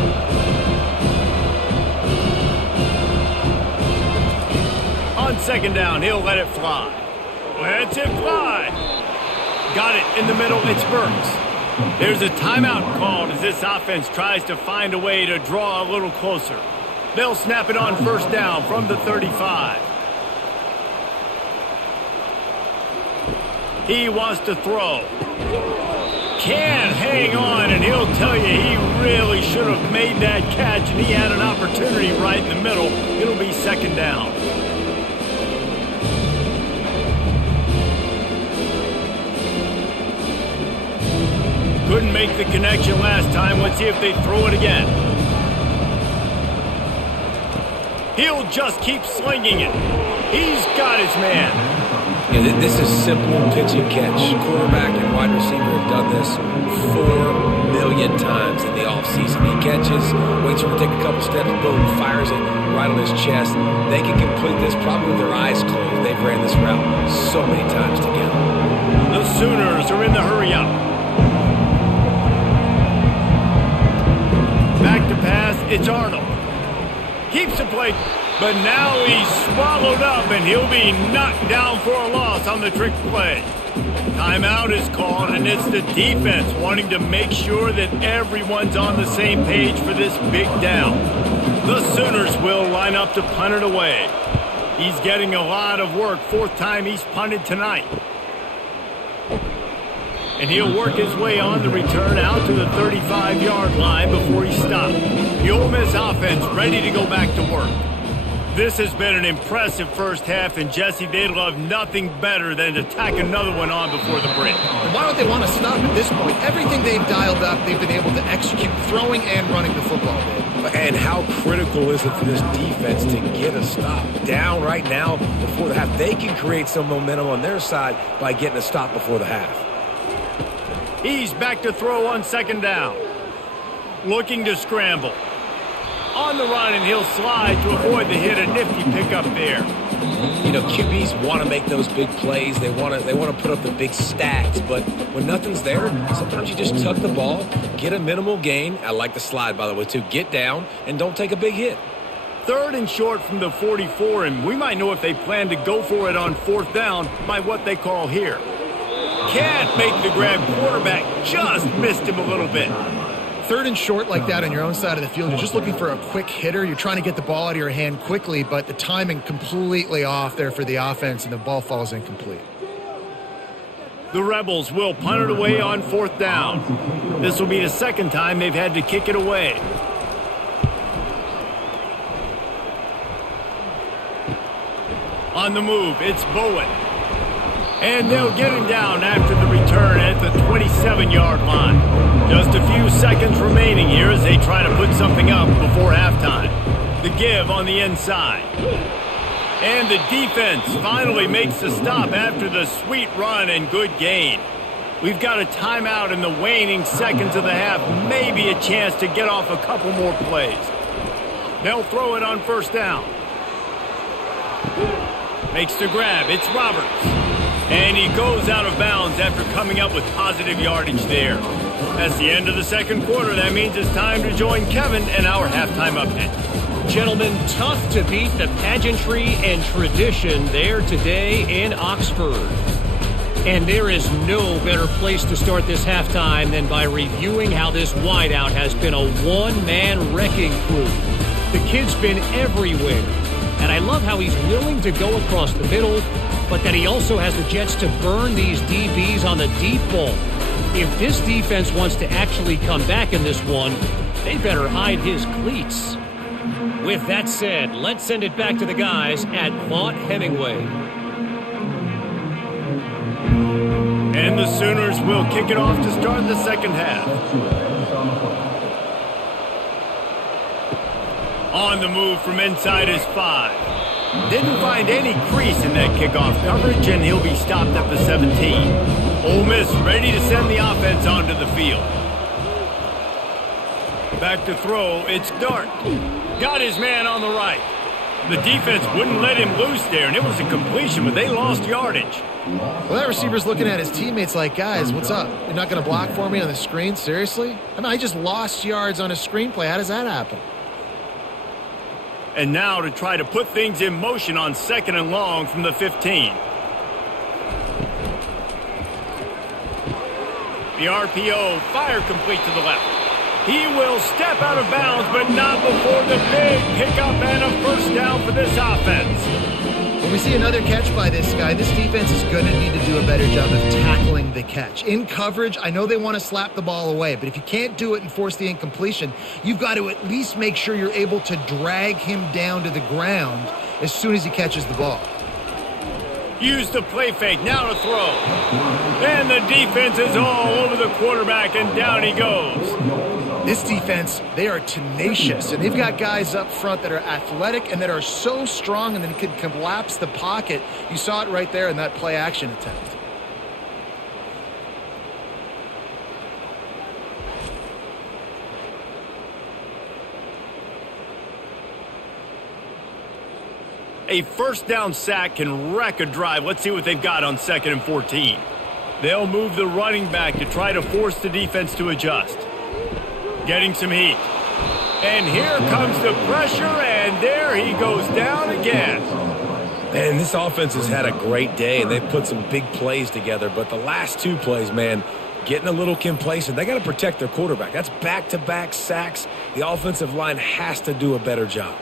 On 2nd down, he'll let it fly. Lets it fly. Got it in the middle. It's Burks. There's a timeout called as this offense tries to find a way to draw a little closer. They'll snap it on 1st down from the 35. He wants to throw. Can't hang on, and he'll tell you he really should have made that catch, and he had an opportunity right in the middle. It'll be 2nd down. Couldn't make the connection last time. Let's see if they throw it again. He'll just keep slinging it. He's got his man. Yeah, this is simple pitch and catch. Quarterback and wide receiver have done this 4 million times in the offseason. He catches, waits for him to take a couple steps, boom, fires it right on his chest. They can complete this probably with their eyes closed. They've ran this route so many times together. The Sooners are in the hurry-up. Back to pass, it's Arnold. Keeps the play, but now he's swallowed up, and he'll be knocked down for a loss on the trick play. Timeout is called, and it's the defense wanting to make sure that everyone's on the same page for this big down. The Sooners will line up to punt it away. He's getting a lot of work. 4th time he's punted tonight. And he'll work his way on the return out to the 35-yard line before he stopped. The Ole Miss offense ready to go back to work. This has been an impressive first half, and Jesse, they'd love nothing better than to tack another one on before the break. And why don't they want to stop at this point? Everything they've dialed up, they've been able to execute, throwing and running the football. And how critical is it for this defense to get a stop? Down right now before the half. They can create some momentum on their side by getting a stop before the half. He's back to throw on 2nd down. Looking to scramble. On the run, and he'll slide to avoid the hit. A nifty pickup there. You know, QBs want to make those big plays. They want to put up the big stats. But when nothing's there, sometimes you just tuck the ball, get a minimal gain. I like the slide, by the way, too. Get down and don't take a big hit. 3rd and short from the 44, and we might know if they plan to go for it on 4th down by what they call here. Can't make the grab. Quarterback just missed him a little bit. 3rd and short like that on your own side of the field, you're just looking for a quick hitter. You're trying to get the ball out of your hand quickly, but the timing completely off there for the offense, and the ball falls incomplete. The Rebels will punt it away on 4th down. This will be the 2nd time they've had to kick it away. On the move, it's Bowen. And they'll get him down after the return at the 27-yard line. Just a few seconds remaining here as they try to put something up before halftime. The give on the inside. And the defense finally makes the stop after the sweet run and good gain. We've got a timeout in the waning seconds of the half. Maybe a chance to get off a couple more plays. They'll throw it on 1st down. Makes the grab. It's Roberts. And he goes out of bounds after coming up with positive yardage there. That's the end of the 2nd quarter. That means it's time to join Kevin and our halftime update. Gentlemen, tough to beat the pageantry and tradition there today in Oxford. And there is no better place to start this halftime than by reviewing how this wideout has been a one-man wrecking crew. The kid's been everywhere. And I love how he's willing to go across the middle, but that he also has the jets to burn these DBs on the deep ball. If this defense wants to actually come back in this one, they better hide his cleats. With that said, let's send it back to the guys at Vaught Hemingway. And the Sooners will kick it off to start the 2nd half. On the move from inside his 5. Didn't find any crease in that kickoff coverage, and he'll be stopped at the 17. Ole Miss ready to send the offense onto the field. Back to throw, it's Dart. Got his man on the right. The defense wouldn't let him loose there, and it was a completion, but they lost yardage. Well, that receiver's looking at his teammates like, guys, what's up? You're not going to block for me on the screen? Seriously? I mean, I just lost yards on a screenplay. How does that happen? And now to try to put things in motion on 2nd and long from the 15. The RPO, fire complete to the left. He will step out of bounds, but not before the big pickup and a 1st down for this offense. When we see another catch by this guy, this defense is going to need to do a better job of tackling the catch. In coverage, I know they want to slap the ball away, but if you can't do it and force the incompletion, you've got to at least make sure you're able to drag him down to the ground as soon as he catches the ball. Use the play fake, now to throw. And the defense is all over the quarterback, and down he goes. This defense, they are tenacious, and they've got guys up front that are athletic and that are so strong and then can collapse the pocket. You saw it right there in that play action attempt. A 1st down sack can wreck a drive. Let's see what they've got on 2nd and 14. They'll move the running back to try to force the defense to adjust. Getting some heat. And here comes the pressure, and there he goes down again. Man, this offense has had a great day, and they've put some big plays together. But the last 2 plays, man, getting a little complacent. They got to protect their quarterback. That's back-to-back sacks. The offensive line has to do a better job.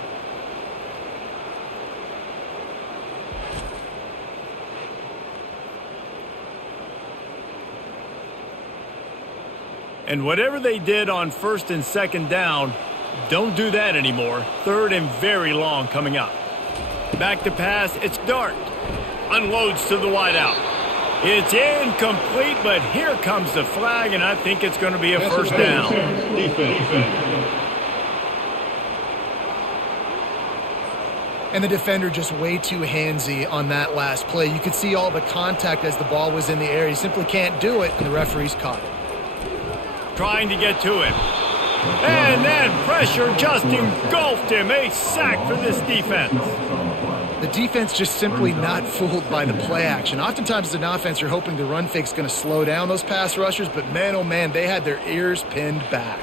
And whatever they did on 1st and 2nd down, don't do that anymore. 3rd and very long coming up. Back to pass, it's Dart. Unloads to the wideout. It's incomplete, but here comes the flag, and I think it's going to be a 1st down. And the defender just way too handsy on that last play. You could see all the contact as the ball was in the air. He simply can't do it, and the referee's caught it. Trying to get to him. And that pressure just engulfed him. A sack for this defense. The the defense just simply not fooled by the play action. Oftentimes as an offense, you're hoping the run fake's going to slow down those pass rushers, but man, oh man, they had their ears pinned back.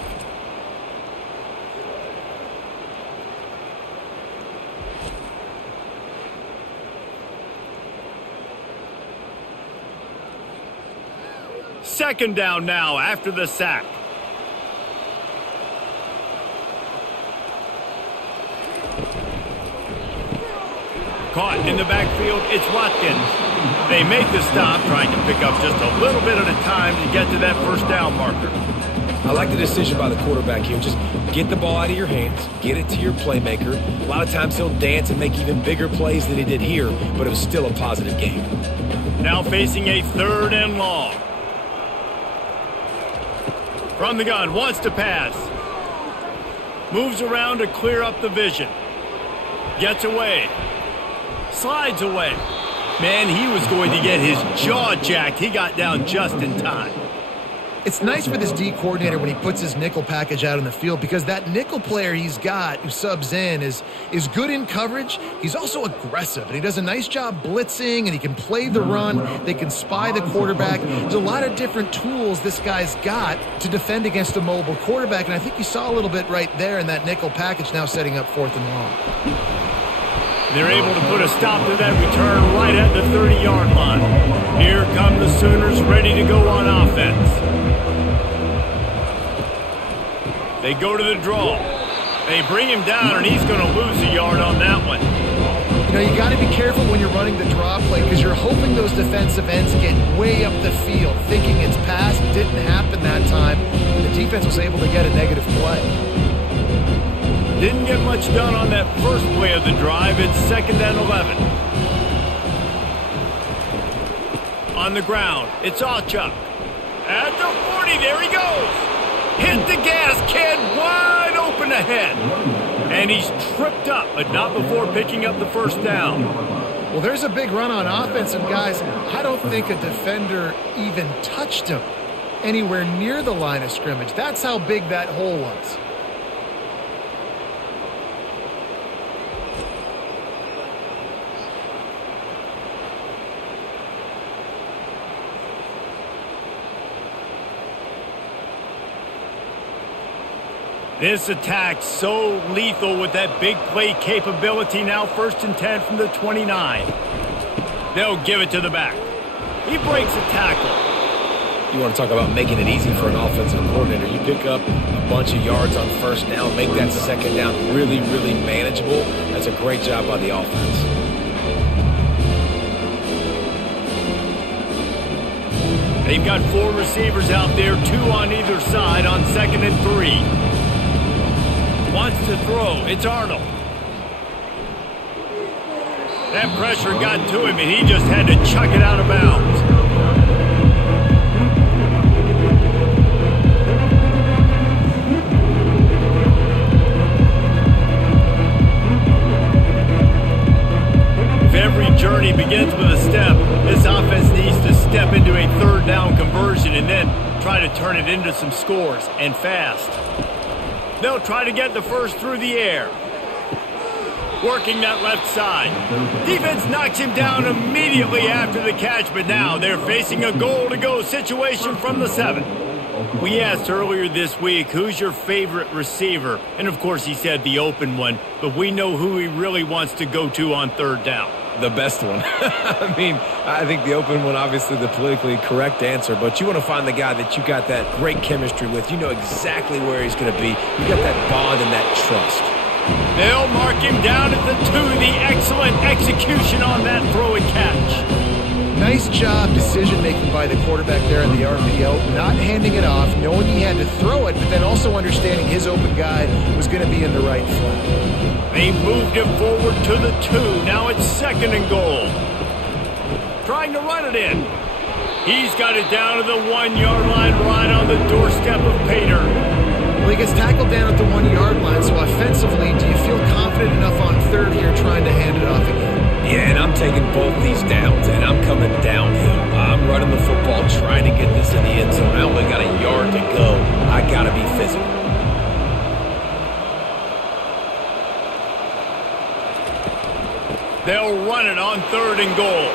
Second down now after the sack. Caught in the backfield, it's Watkins. They make the stop, trying to pick up just a little bit at a time to get to that first down marker. I like the decision by the quarterback here. Just get the ball out of your hands, get it to your playmaker. A lot of times he'll dance and make even bigger plays than he did here, but it was still a positive game. Now facing a 3rd and long. From the gun, wants to pass. Moves around to clear up the vision. Gets away. Slides away. Man, he was going to get his jaw jacked. He got down just in time. It's nice for this D coordinator when he puts his nickel package out in the field, because that nickel player he's got who subs in is good in coverage. He's also aggressive, and he does a nice job blitzing, and he can play the run. They can spy the quarterback. There's a lot of different tools this guy's got to defend against a mobile quarterback, and I think you saw a little bit right there in that nickel package, now setting up 4th and long. They're able to put a stop to that return right at the 30-yard line. Here come the Sooners ready to go on offense. They go to the draw. They bring him down, and he's going to lose a yard on that one. You know, you got to be careful when you're running the draw play, because you're hoping those defensive ends get way up the field, thinking it's pass. It didn't happen that time. The defense was able to get a negative play. Didn't get much done on that first play of the drive. It's 2nd and 11. On the ground, it's Allchuck. At the 40, there he goes. Hit the gas, kid, wide open ahead. And he's tripped up, but not before picking up the first down. Well, there's a big run on offense, and guys, I don't think a defender even touched him anywhere near the line of scrimmage. That's how big that hole was. This attack so lethal with that big play capability. Now 1st and 10 from the 29. They'll give it to the back. He breaks a tackle. You want to talk about making it easy for an offensive coordinator. You pick up a bunch of yards on 1st down, make that 2nd down really, really manageable. That's a great job by the offense. They've got 4 receivers out there, 2 on either side on 2nd and 3. Wants to throw. It's Arnold. That pressure got to him, and he just had to chuck it out of bounds. If every journey begins with a step, this offense needs to step into a 3rd down conversion and then try to turn it into some scores, and fast. They'll try to get the first through the air. Working that left side. Defense knocks him down immediately after the catch, but now they're facing a goal-to-go situation from the 7. We asked earlier this week, who's your favorite receiver? And of course he said the open one, but we know who he really wants to go to on 3rd down. The best one. I mean, I think the open one, obviously the politically correct answer, but you want to find the guy that you got that great chemistry with. You know exactly where he's going to be. You got that bond and that trust. They'll mark him down at the 2. The excellent execution on that throw and catch. Nice job decision-making by the quarterback there in the RPO, not handing it off, knowing he had to throw it, but then also understanding his open guy was going to be in the right flat. They moved him forward to the 2. Now it's 2nd and goal. Trying to run it in. He's got it down to the 1-yard line, right on the doorstep of Pater. Well, he gets tackled down at the 1-yard line, so offensively, do you feel confident enough on 3rd here trying to hand it off again? Yeah, and I'm taking both these downs, and I'm coming downhill. I'm running the football, trying to get this in the end zone. I only got a yard to go. I got to be physical. They'll run it on 3rd and goal.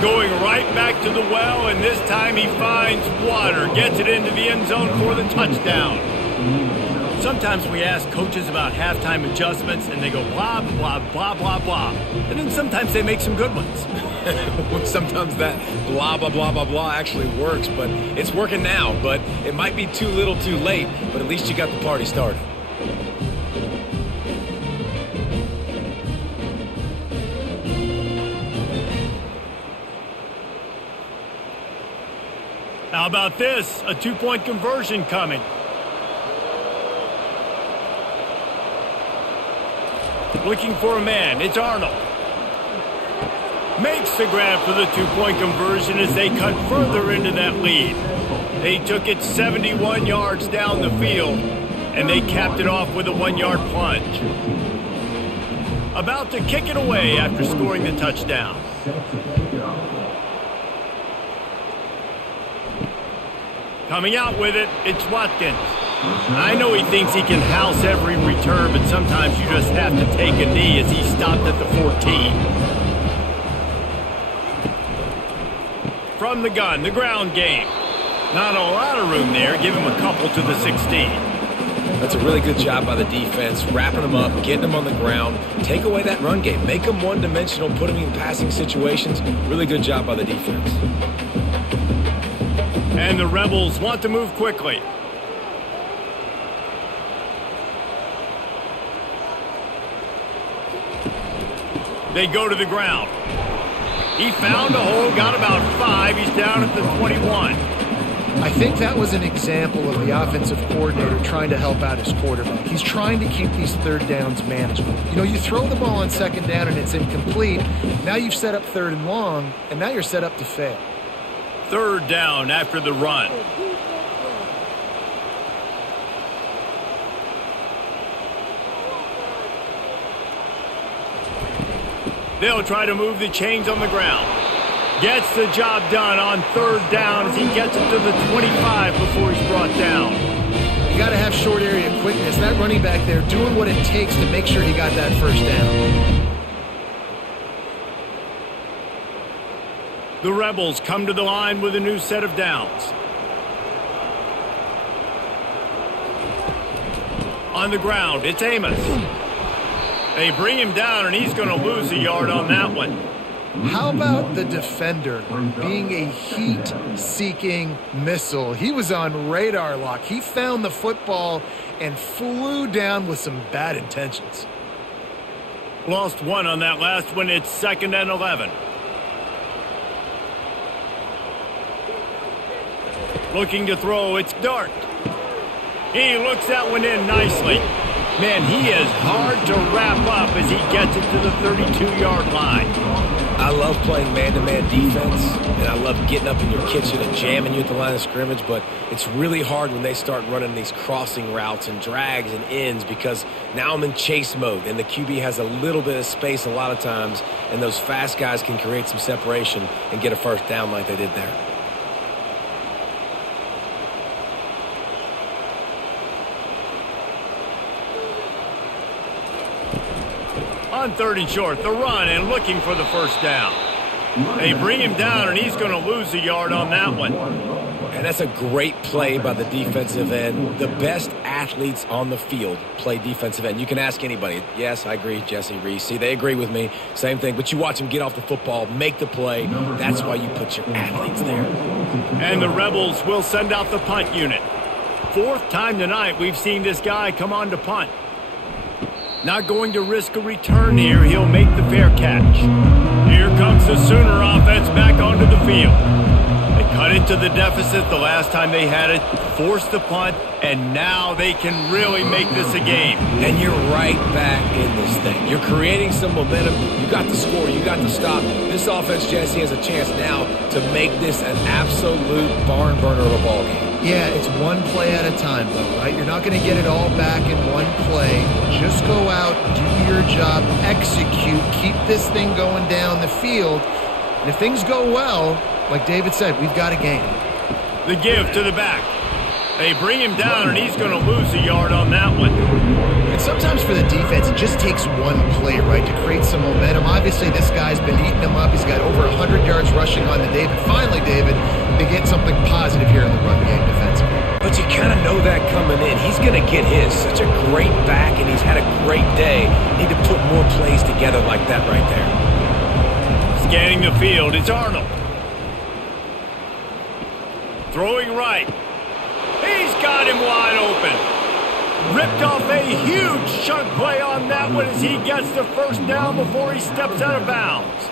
Going right back to the well, and this time he finds water. Gets it into the end zone for the touchdown. Sometimes we ask coaches about halftime adjustments, and they go blah, blah, blah, blah, blah. And then sometimes they make some good ones. Sometimes that blah, blah, blah, blah, blah actually works, but it's working now. But it might be too little too late, but at least you got the party started. How about this? A 2-point conversion coming. Looking for a man. It's Arnold. Makes the grab for the 2-point conversion as they cut further into that lead. They took it 71 yards down the field, and they capped it off with a 1-yard plunge. About to kick it away after scoring the touchdown. Coming out with it, it's Watkins. I know he thinks he can house every return, but sometimes you just have to take a knee as he stopped at the 14. From the gun, the ground game. Not a lot of room there. Give him a couple to the 16. That's a really good job by the defense, wrapping them up, getting them on the ground. Take away that run game. Make them one-dimensional, put them in passing situations. Really good job by the defense. And the Rebels want to move quickly. They go to the ground. He found a hole, got about 5. He's down at the 21. I think that was an example of the offensive coordinator trying to help out his quarterback. He's trying to keep these 3rd downs manageable. You know, you throw the ball on 2nd down and it's incomplete. Now you've set up 3rd and long, and now you're set up to fail. 3rd down after the run. They'll try to move the chains on the ground. Gets the job done on 3rd down as he gets it to the 25 before he's brought down. You got to have short area quickness. That running back there doing what it takes to make sure he got that 1st down. The Rebels come to the line with a new set of downs. On the ground, it's Amos. They bring him down, and he's going to lose a yard on that one. How about the defender being a heat-seeking missile? He was on radar lock. He found the football and flew down with some bad intentions. Lost 1 on that last one. It's 2nd and 11. Looking to throw, it's Dart. He looks that one in nicely. Man, he is hard to wrap up as he gets it to the 32-yard line. I love playing man-to-man defense, and I love getting up in your kitchen and jamming you at the line of scrimmage, but it's really hard when they start running these crossing routes and drags and ends because now I'm in chase mode, and the QB has a little bit of space a lot of times, and those fast guys can create some separation and get a 1st down like they did there. On 3rd and short, the run and looking for the 1st down. They bring him down, and he's going to lose a yard on that one. And that's a great play by the defensive end. The best athletes on the field play defensive end. You can ask anybody. Yes, I agree, Jesse, Reese. See, they agree with me. Same thing. But you watch them get off the football, make the play. That's why you put your athletes there. And the Rebels will send out the punt unit. 4th time tonight we've seen this guy come on to punt. Not going to risk a return here. He'll make the fair catch. Here comes the Sooner offense back onto the field. They cut into the deficit the last time they had it, forced the punt, and now they can really make this a game. And you're right back in this thing. You're creating some momentum. You got the score. You got the stop. This offense, Jesse, has a chance now to make this an absolute barn burner of a ball game. Yeah, it's one play at a time, though, right? You're not going to get it all back in one play. Just go out, do your job, execute, keep this thing going down the field. And if things go well, like David said, we've got a game. The give to the back. They bring him down, and he's going to lose a yard on that one. And sometimes for the defense, it just takes one play, right, to create some momentum. Obviously, this guy's been eating them up. He's got over 100 yards rushing on the day. But finally, David, they get something positive here in the run game defensively. But you kind of know that coming in. He's going to get his. Such a great back, and he's had a great day. Need to put more plays together like that right there. Scanning the field, it's Arnold. Throwing right. He's got him wide open. Ripped off a huge chunk play on that one as he gets the first down before he steps out of bounds.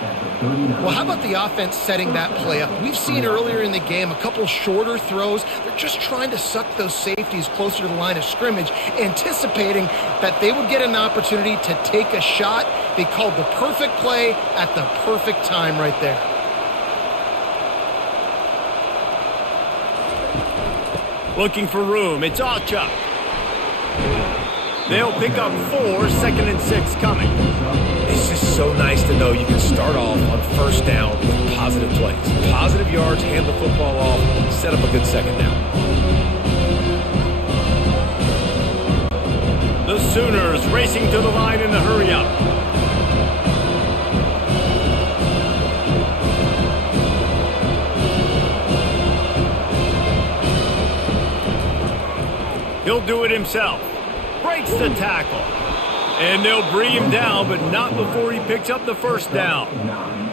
Well, how about the offense setting that play up? We've seen earlier in the game a couple shorter throws. They're just trying to suck those safeties closer to the line of scrimmage, anticipating that they would get an opportunity to take a shot. They called the perfect play at the perfect time right there. Looking for room. It's Achuk. They'll pick up 4, 2nd and 6 coming. It's just so nice to know you can start off on first down with positive plays. Positive yards, hand the football off, set up a good second down. The Sooners racing to the line in the hurry-up. He'll do it himself. Breaks the tackle. And they'll bring him down, but not before he picks up the first down.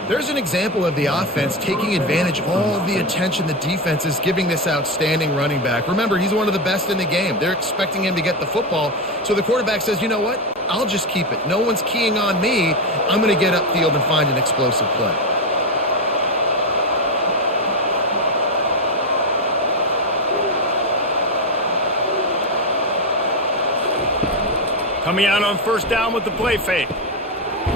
There's an example of the offense taking advantage of all the attention the defense is giving this outstanding running back. Remember, he's one of the best in the game. They're expecting him to get the football. So the quarterback says, you know what? I'll just keep it. No one's keying on me. I'm going to get upfield and find an explosive play. Coming out on first down with the play fake.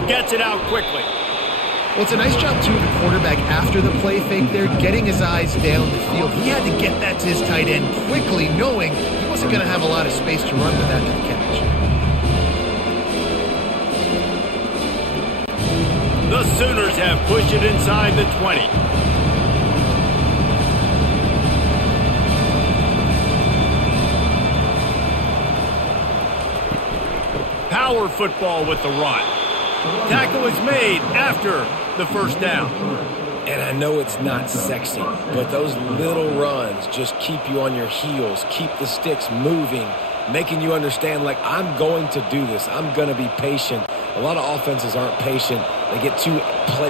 Gets it out quickly. Well, it's a nice job, too, the quarterback after the play fake there, getting his eyes down the field. He had to get that to his tight end quickly, knowing he wasn't going to have a lot of space to run with that to the catch. The Sooners have pushed it inside the 20. Power football with the run. Tackle is made after the first down. And I know it's not sexy, but those little runs just keep you on your heels, keep the sticks moving, making you understand, like, I'm going to do this. I'm going to be patient. A lot of offenses aren't patient. They get too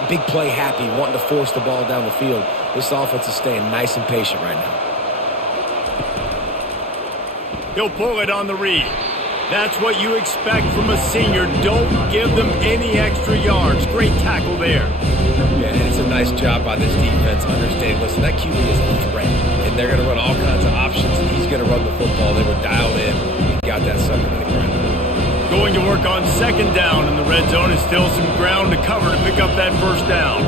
big play happy, wanting to force the ball down the field. This offense is staying nice and patient right now. He'll pull it on the read. That's what you expect from a senior. Don't give them any extra yards. Great tackle there. Yeah, and it's a nice job by this defense understanding, listen, that QB is a threat, and they're going to run all kinds of options, and he's going to run the football. They were dialed in and got that sucker to the ground. Going to work on second down in the red zone is still some ground to cover to pick up that first down.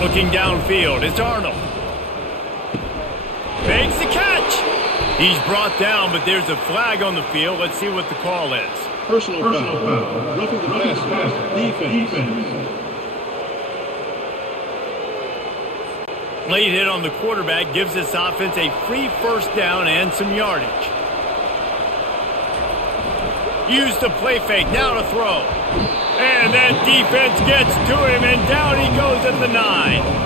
Looking downfield, it's Arnold. Makes the catch. He's brought down, but there's a flag on the field. Let's see what the call is. Personal foul. Roughing the pass. Defense. Late hit on the quarterback gives this offense a free first down and some yardage. Use the play fake, now to throw. And that defense gets to him, and down he goes at the 9.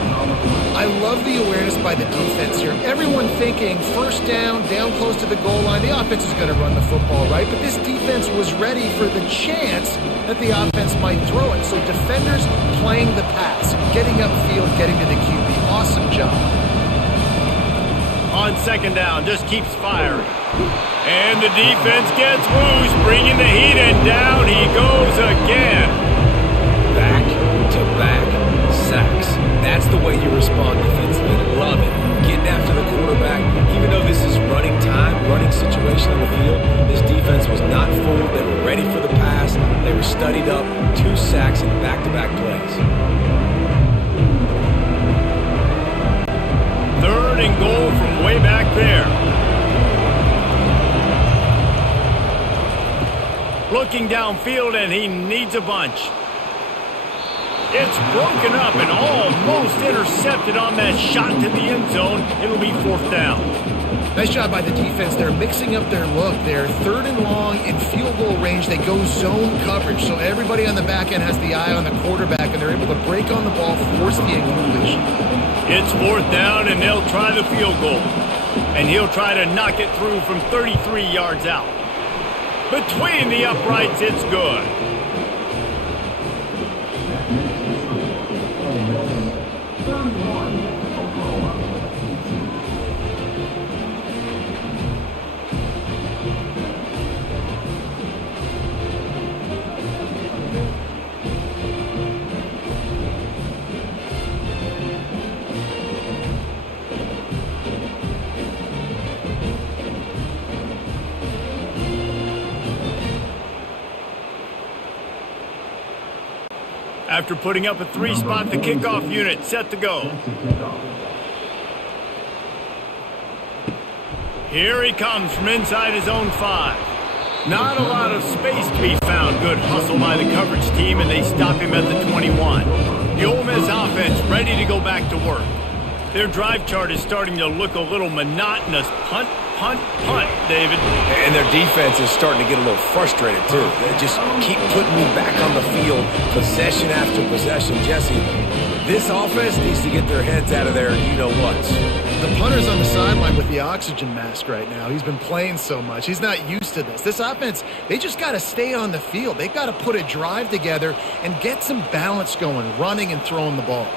I love the awareness by the defense here. Everyone thinking first down close to the goal line. The offense is going to run the football, right? But this defense was ready for the chance that the offense might throw it. So defenders playing the pass, getting upfield, getting to the QB. Awesome job. On second down, just keeps firing. And the defense gets loose, bringing the heat, and down he goes again. Back-to-back sacks. That's the way you respond defensively. Love it. Getting after the quarterback. Even though this is running time, running situation on the field, this defense was not fooled. They were ready for the pass. They were studied up. 2 sacks in back-to-back plays. 3rd and goal from way back there. Looking downfield, and he needs a bunch. It's broken up and almost intercepted on that shot to the end zone. It'll be 4th down. Nice job by the defense. They're mixing up their look. They're 3rd and long in field goal range. They go zone coverage, so everybody on the back end has the eye on the quarterback, and they're able to break on the ball, force the incompletion. It's 4th down, and they'll try the field goal. And he'll try to knock it through from 33 yards out. Between the uprights, it's good. After putting up a 3-spot, the kickoff unit set to go. Here he comes from inside his own 5. Not a lot of space to be found. Good hustle by the coverage team, and they stop him at the 21. The Ole Miss offense ready to go back to work. Their drive chart is starting to look a little monotonous. Punt, punt, punt, David. And their defense is starting to get a little frustrated, too. They just keep putting me back on the field, possession after possession. Jesse, this offense needs to get their heads out of their you-know-whats. The punter's on the sideline with the oxygen mask right now. He's been playing so much. He's not used to this. This offense, they just got to stay on the field. They've got to put a drive together and get some balance going, running and throwing the ball.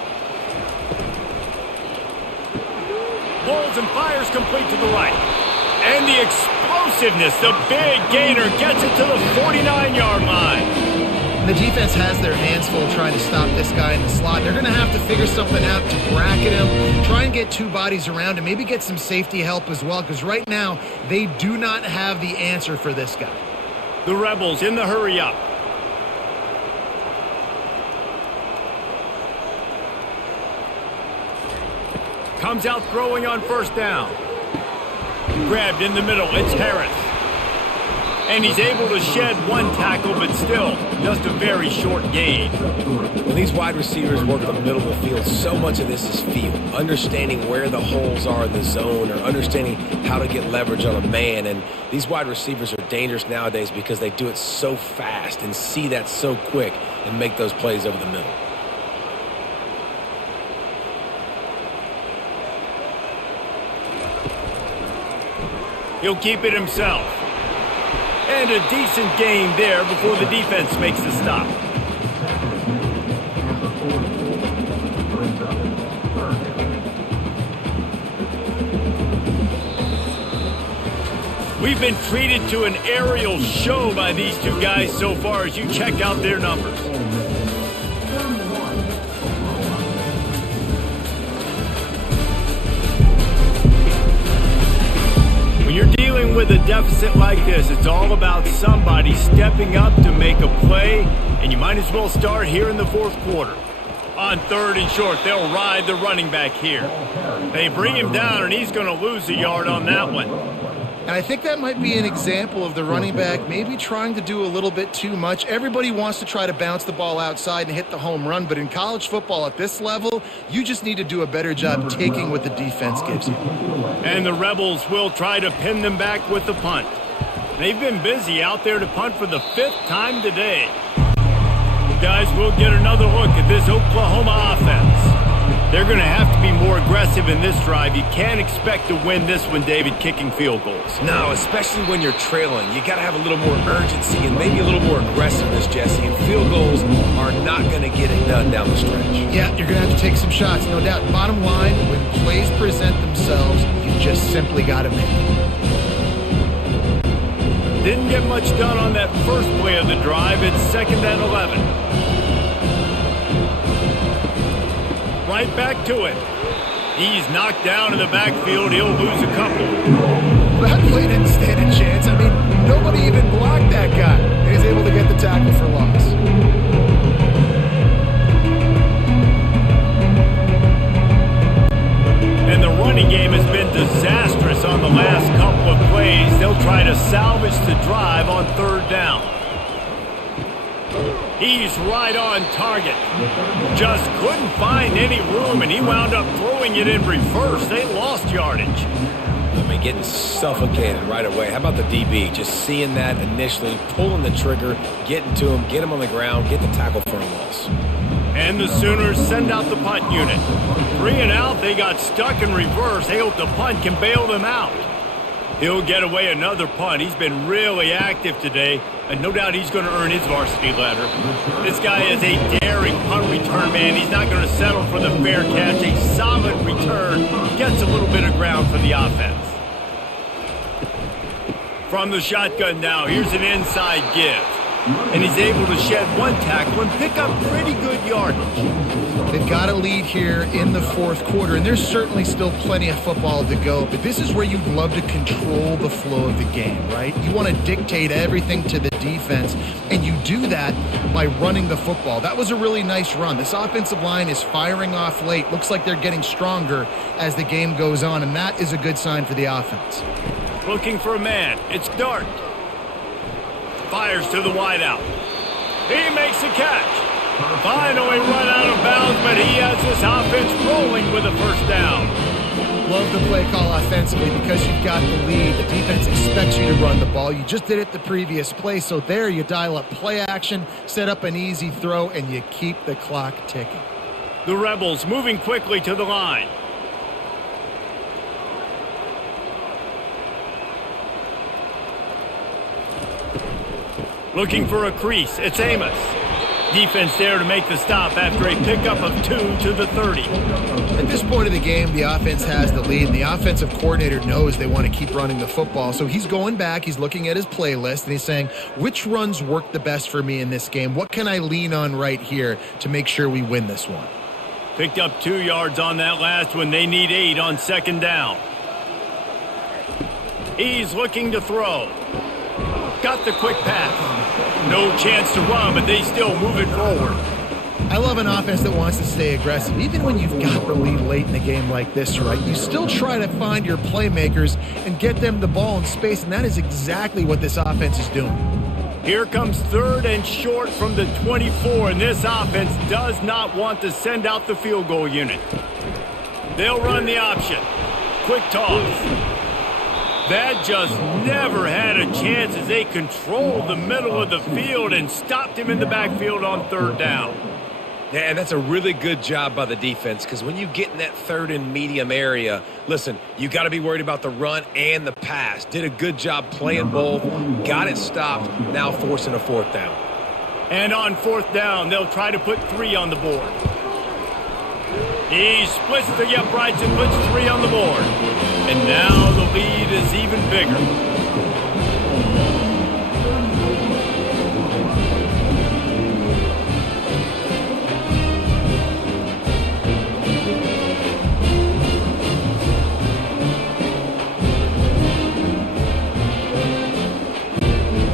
Pulls and fires complete to the right. And the explosiveness, the big gainer gets it to the 49-yard line. The defense has their hands full trying to stop this guy in the slot. They're going to have to figure something out to bracket him, try and get 2 bodies around him, maybe get some safety help as well, because right now they do not have the answer for this guy. The Rebels in the hurry up. Comes out throwing on 1st down. Grabbed in the middle. It's Harris. And he's able to shed 1 tackle, but still just a very short gain. When these wide receivers work in the middle of the field, so much of this is feel. Understanding where the holes are in the zone, or understanding how to get leverage on a man. And these wide receivers are dangerous nowadays because they do it so fast and see that so quick and make those plays over the middle. He'll keep it himself. And a decent gain there before the defense makes the stop. We've been treated to an aerial show by these 2 guys so far as you check out their numbers. When you're dealing with a deficit like this, it's all about somebody stepping up to make a play, and you might as well start here in the 4th quarter. On 3rd and short, they'll ride the running back here. They bring him down, and he's going to lose a yard on that one. And I think that might be an example of the running back maybe trying to do a little bit too much. Everybody wants to try to bounce the ball outside and hit the home run, but in college football at this level, you just need to do a better job taking what the defense gives you. And the Rebels will try to pin them back with the punt. They've been busy out there to punt for the 5th time today. Guys, we'll get another look at this Oklahoma offense. They're going to have to be more aggressive in this drive. You can't expect to win this one, David, kicking field goals. No, especially when you're trailing. You got to have a little more urgency and maybe a little more aggressiveness, Jesse. And field goals are not going to get it done down the stretch. Yeah, you're going to have to take some shots, no doubt. Bottom line, when plays present themselves, you just simply got to make them. Didn't get much done on that first play of the drive. It's 2nd and 11. Right back to it. He's knocked down in the backfield. He'll lose a couple. That play didn't stand a chance. I mean, nobody even blocked that guy. And he's able to get the tackle for loss. And the running game has been disastrous on the last couple of plays. They'll try to salvage the drive on 3rd down. He's right on target. Just couldn't find any room, and he wound up throwing it in reverse. They lost yardage. I mean, getting suffocated right away. How about the DB? Just seeing that initially, pulling the trigger, getting to him, get him on the ground, get the tackle for a loss. And the Sooners send out the punt unit. 3 and out, they got stuck in reverse. They hope the punt can bail them out. He'll get away another punt. He's been really active today, and no doubt he's going to earn his varsity letter. This guy is a daring punt return man. He's not going to settle for the fair catch. A solid return gets a little bit of ground for the offense. From the shotgun now, here's an inside give. And he's able to shed one tackle and pick up pretty good yardage. They've got a lead here in the fourth quarter, and there's certainly still plenty of football to go, but this is where you'd love to control the flow of the game, right? You want to dictate everything to the defense, and you do that by running the football. That was a really nice run. This offensive line is firing off late. Looks like they're getting stronger as the game goes on, and that is a good sign for the offense. Looking for a man. It's Dart. Fires to the wideout. He makes the catch. Finally run out of bounds, but he has this offense rolling with a first down. Love the play call offensively because you've got the lead. The defense expects you to run the ball. You just did it the previous play, so there you dial up play action, set up an easy throw, and you keep the clock ticking. The Rebels moving quickly to the line. Looking for a crease. It's Amos. Defense there to make the stop after a pickup of 2 to the 30. At this point of the game, the offense has the lead, and the offensive coordinator knows they want to keep running the football. So he's going back, he's looking at his playlist, and he's saying, which runs work the best for me in this game? What can I lean on right here to make sure we win this one? Picked up 2 yards on that last one. They need 8 on second down. He's looking to throw. Got the quick pass. No chance to run, but they still move it forward. I love an offense that wants to stay aggressive. Even when you've got the lead late in a game like this, right, you still try to find your playmakers and get them the ball in space, and that is exactly what this offense is doing. Here comes 3rd and short from the 24, and this offense does not want to send out the field goal unit. They'll run the option. Quick toss. That just never had a chance as they controlled the middle of the field and stopped him in the backfield on 3rd down. Yeah, and that's a really good job by the defense because when you get in that 3rd and medium area, listen, you got to be worried about the run and the pass. Did a good job playing both, got it stopped, now forcing a 4th down. And on 4th down, they'll try to put 3 on the board. He splits the uprights and puts 3 on the board. And now the lead is even bigger.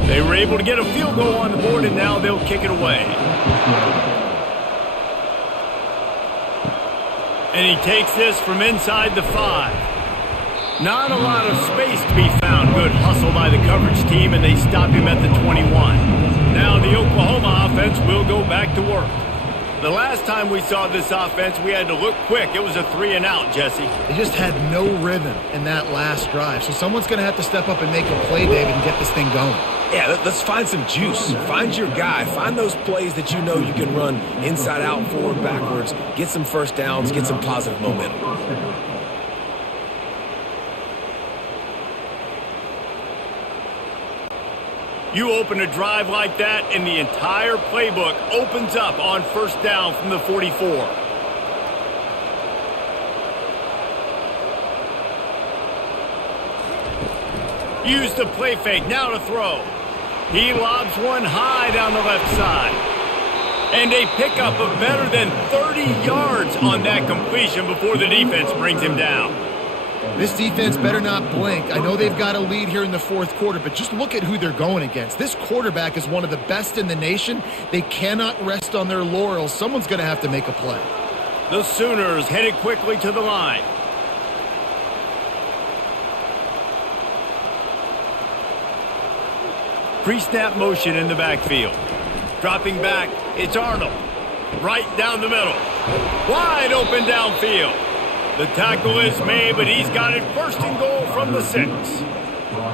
They were able to get a field goal on the board, and now they'll kick it away. And he takes this from inside the 5. Not a lot of space to be found. Good hustle by the coverage team, and they stop him at the 21. Now the Oklahoma offense will go back to work. The last time we saw this offense, we had to look quick. It was a 3 and out, Jesse. They just had no rhythm in that last drive. So someone's going to have to step up and make a play, David, and get this thing going. Yeah, let's find some juice. Find your guy. Find those plays that you know you can run inside out, forward, backwards. Get some first downs. Get some positive momentum. You open a drive like that, and the entire playbook opens up on 1st down from the 44. Use the play fake, now to throw. He lobs one high down the left side. And a pickup of better than 30 yards on that completion before the defense brings him down. This defense better not blink. I know they've got a lead here in the 4th quarter, but just look at who they're going against. This quarterback is one of the best in the nation. They cannot rest on their laurels. Someone's going to have to make a play. The Sooners headed quickly to the line. Pre-snap motion in the backfield. Dropping back, it's Arnold. Right down the middle. Wide open downfield. The tackle is made, but he's got it first and goal from the 6.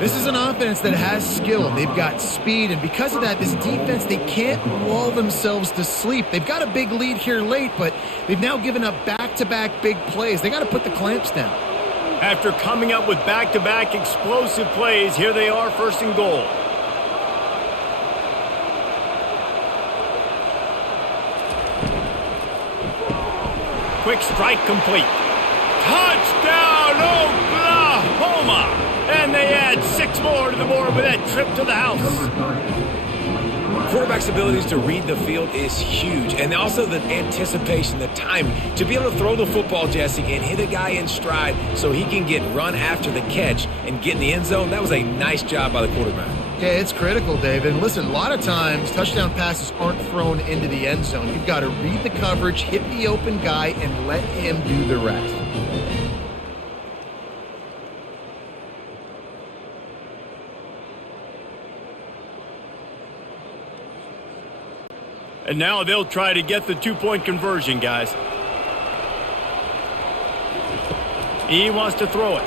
This is an offense that has skill. They've got speed, and because of that, this defense, they can't lull themselves to sleep. They've got a big lead here late, but they've now given up back-to-back big plays. They got to put the clamps down. After coming up with back-to-back explosive plays, here they are, first and goal. Quick strike complete. Touchdown, Oklahoma! And they add 6 more to the board with that trip to the house. Quarterback's abilities to read the field is huge, and also the anticipation, the time to be able to throw the football, Jesse, and hit a guy in stride so he can get run after the catch and get in the end zone. That was a nice job by the quarterback. Yeah, it's critical, David. And listen, a lot of times touchdown passes aren't thrown into the end zone. You've got to read the coverage, hit the open guy, and let him do the rest. And now they'll try to get the 2-point conversion, guys. He wants to throw it.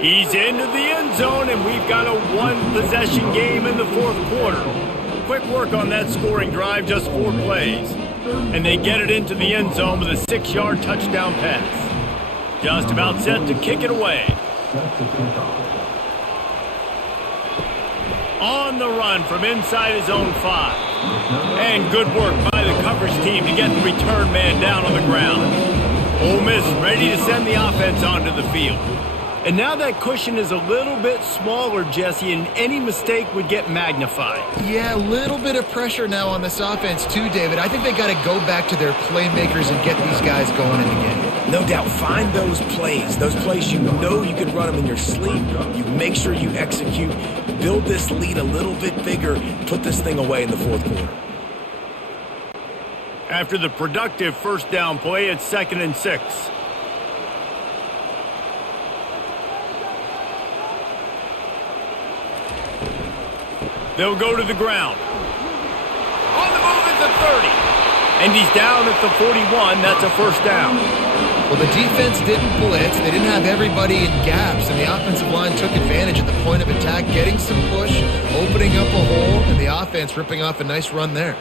He's into the end zone, and we've got a 1-possession game in the 4th quarter. Quick work on that scoring drive, just 4 plays. And they get it into the end zone with a 6-yard touchdown pass. Just about set to kick it away. On the run from inside his own 5. And good work by the coverage team to get the return man down on the ground. Ole Miss ready to send the offense onto the field. And now that cushion is a little bit smaller, Jesse, and any mistake would get magnified. Yeah, a little bit of pressure now on this offense too, David. I think they got to go back to their playmakers and get these guys going in the game. No doubt, find those plays you know you can run them in your sleep. You make sure you execute. Build this lead a little bit bigger. Put this thing away in the 4th quarter. After the productive first down play, it's 2nd and 6. They'll go to the ground. On the move at the 30. And he's down at the 41. That's a first down. Well, the defense didn't blitz. They didn't have everybody in gaps, and the offensive line took advantage at the point of attack, getting some push, opening up a hole, and the offense ripping off a nice run there.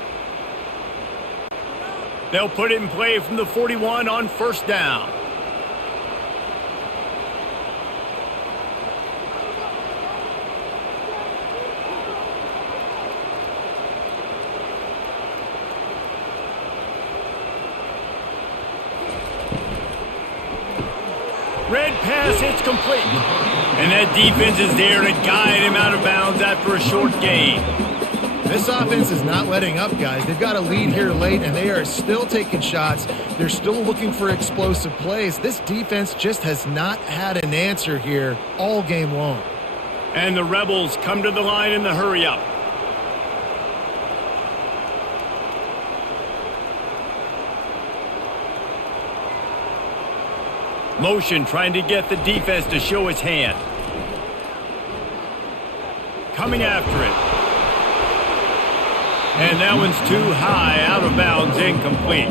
They'll put it in play from the 41 on first down. Red pass, it's complete. And that defense is there to guide him out of bounds after a short gain. This offense is not letting up, guys. They've got a lead here late, and they are still taking shots. They're still looking for explosive plays. This defense just has not had an answer here all game long. And the Rebels come to the line in the hurry-up. Motion trying to get the defense to show its hand. Coming after it. And that one's too high, out of bounds, incomplete.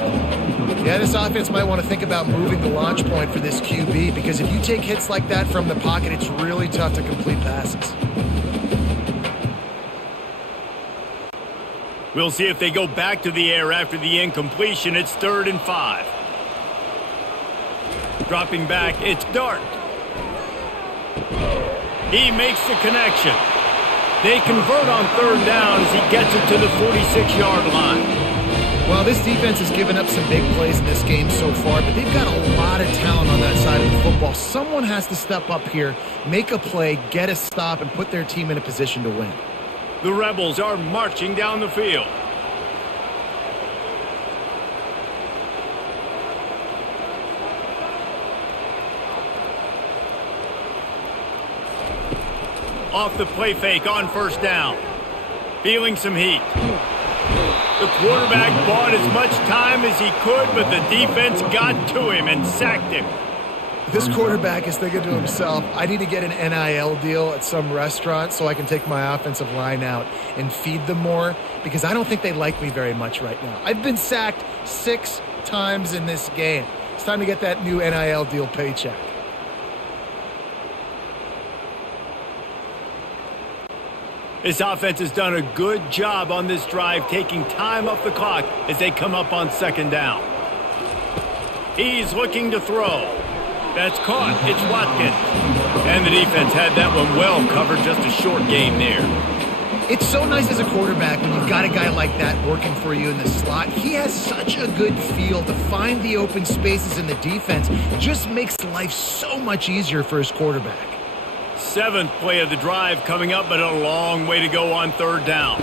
Yeah, this offense might want to think about moving the launch point for this QB, because if you take hits like that from the pocket, it's really tough to complete passes. We'll see if they go back to the air after the incompletion. It's 3rd and 5. Dropping back, it's Dart. He makes the connection. They convert on 3rd down as he gets it to the 46-yard line. Well, this defense has given up some big plays in this game so far, but they've got a lot of talent on that side of the football. Someone has to step up here, make a play, get a stop, and put their team in a position to win. The Rebels are marching down the field. Off the play fake on first down. Feeling some heat. The quarterback bought as much time as he could, but the defense got to him and sacked him. This quarterback is thinking to himself, I need to get an NIL deal at some restaurant so I can take my offensive line out and feed them more, because I don't think they like me very much right now. I've been sacked 6 times in this game. It's time to get that new NIL deal paycheck. This offense has done a good job on this drive, taking time off the clock as they come up on second down. He's looking to throw. That's caught. It's Watkins. And the defense had that one well covered. Just a short gain there. It's so nice as a quarterback when you've got a guy like that working for you in the slot. He has such a good feel to find the open spaces in the defense. Just makes life so much easier for his quarterback. 7th play of the drive coming up, but a long way to go on third down.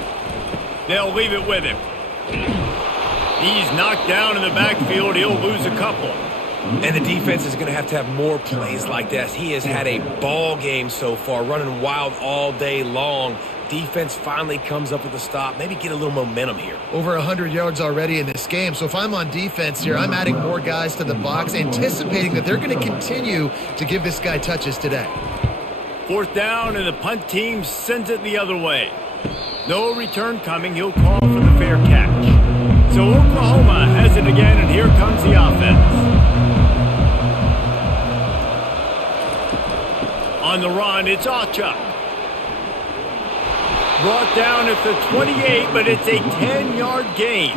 They'll leave it with him. He's knocked down in the backfield. He'll lose a couple. And the defense is going to have more plays like this. He has had a ball game so far, running wild all day long. Defense finally comes up with a stop. Maybe get a little momentum here. Over 100 yards already in this game. So if I'm on defense here, I'm adding more guys to the box, anticipating that they're going to continue to give this guy touches today. 4th down, and the punt team sends it the other way. No return coming. He'll call for the fair catch. So Oklahoma has it again, and here comes the offense. On the run, it's Achuk. Brought down at the 28, but it's a 10-yard gain.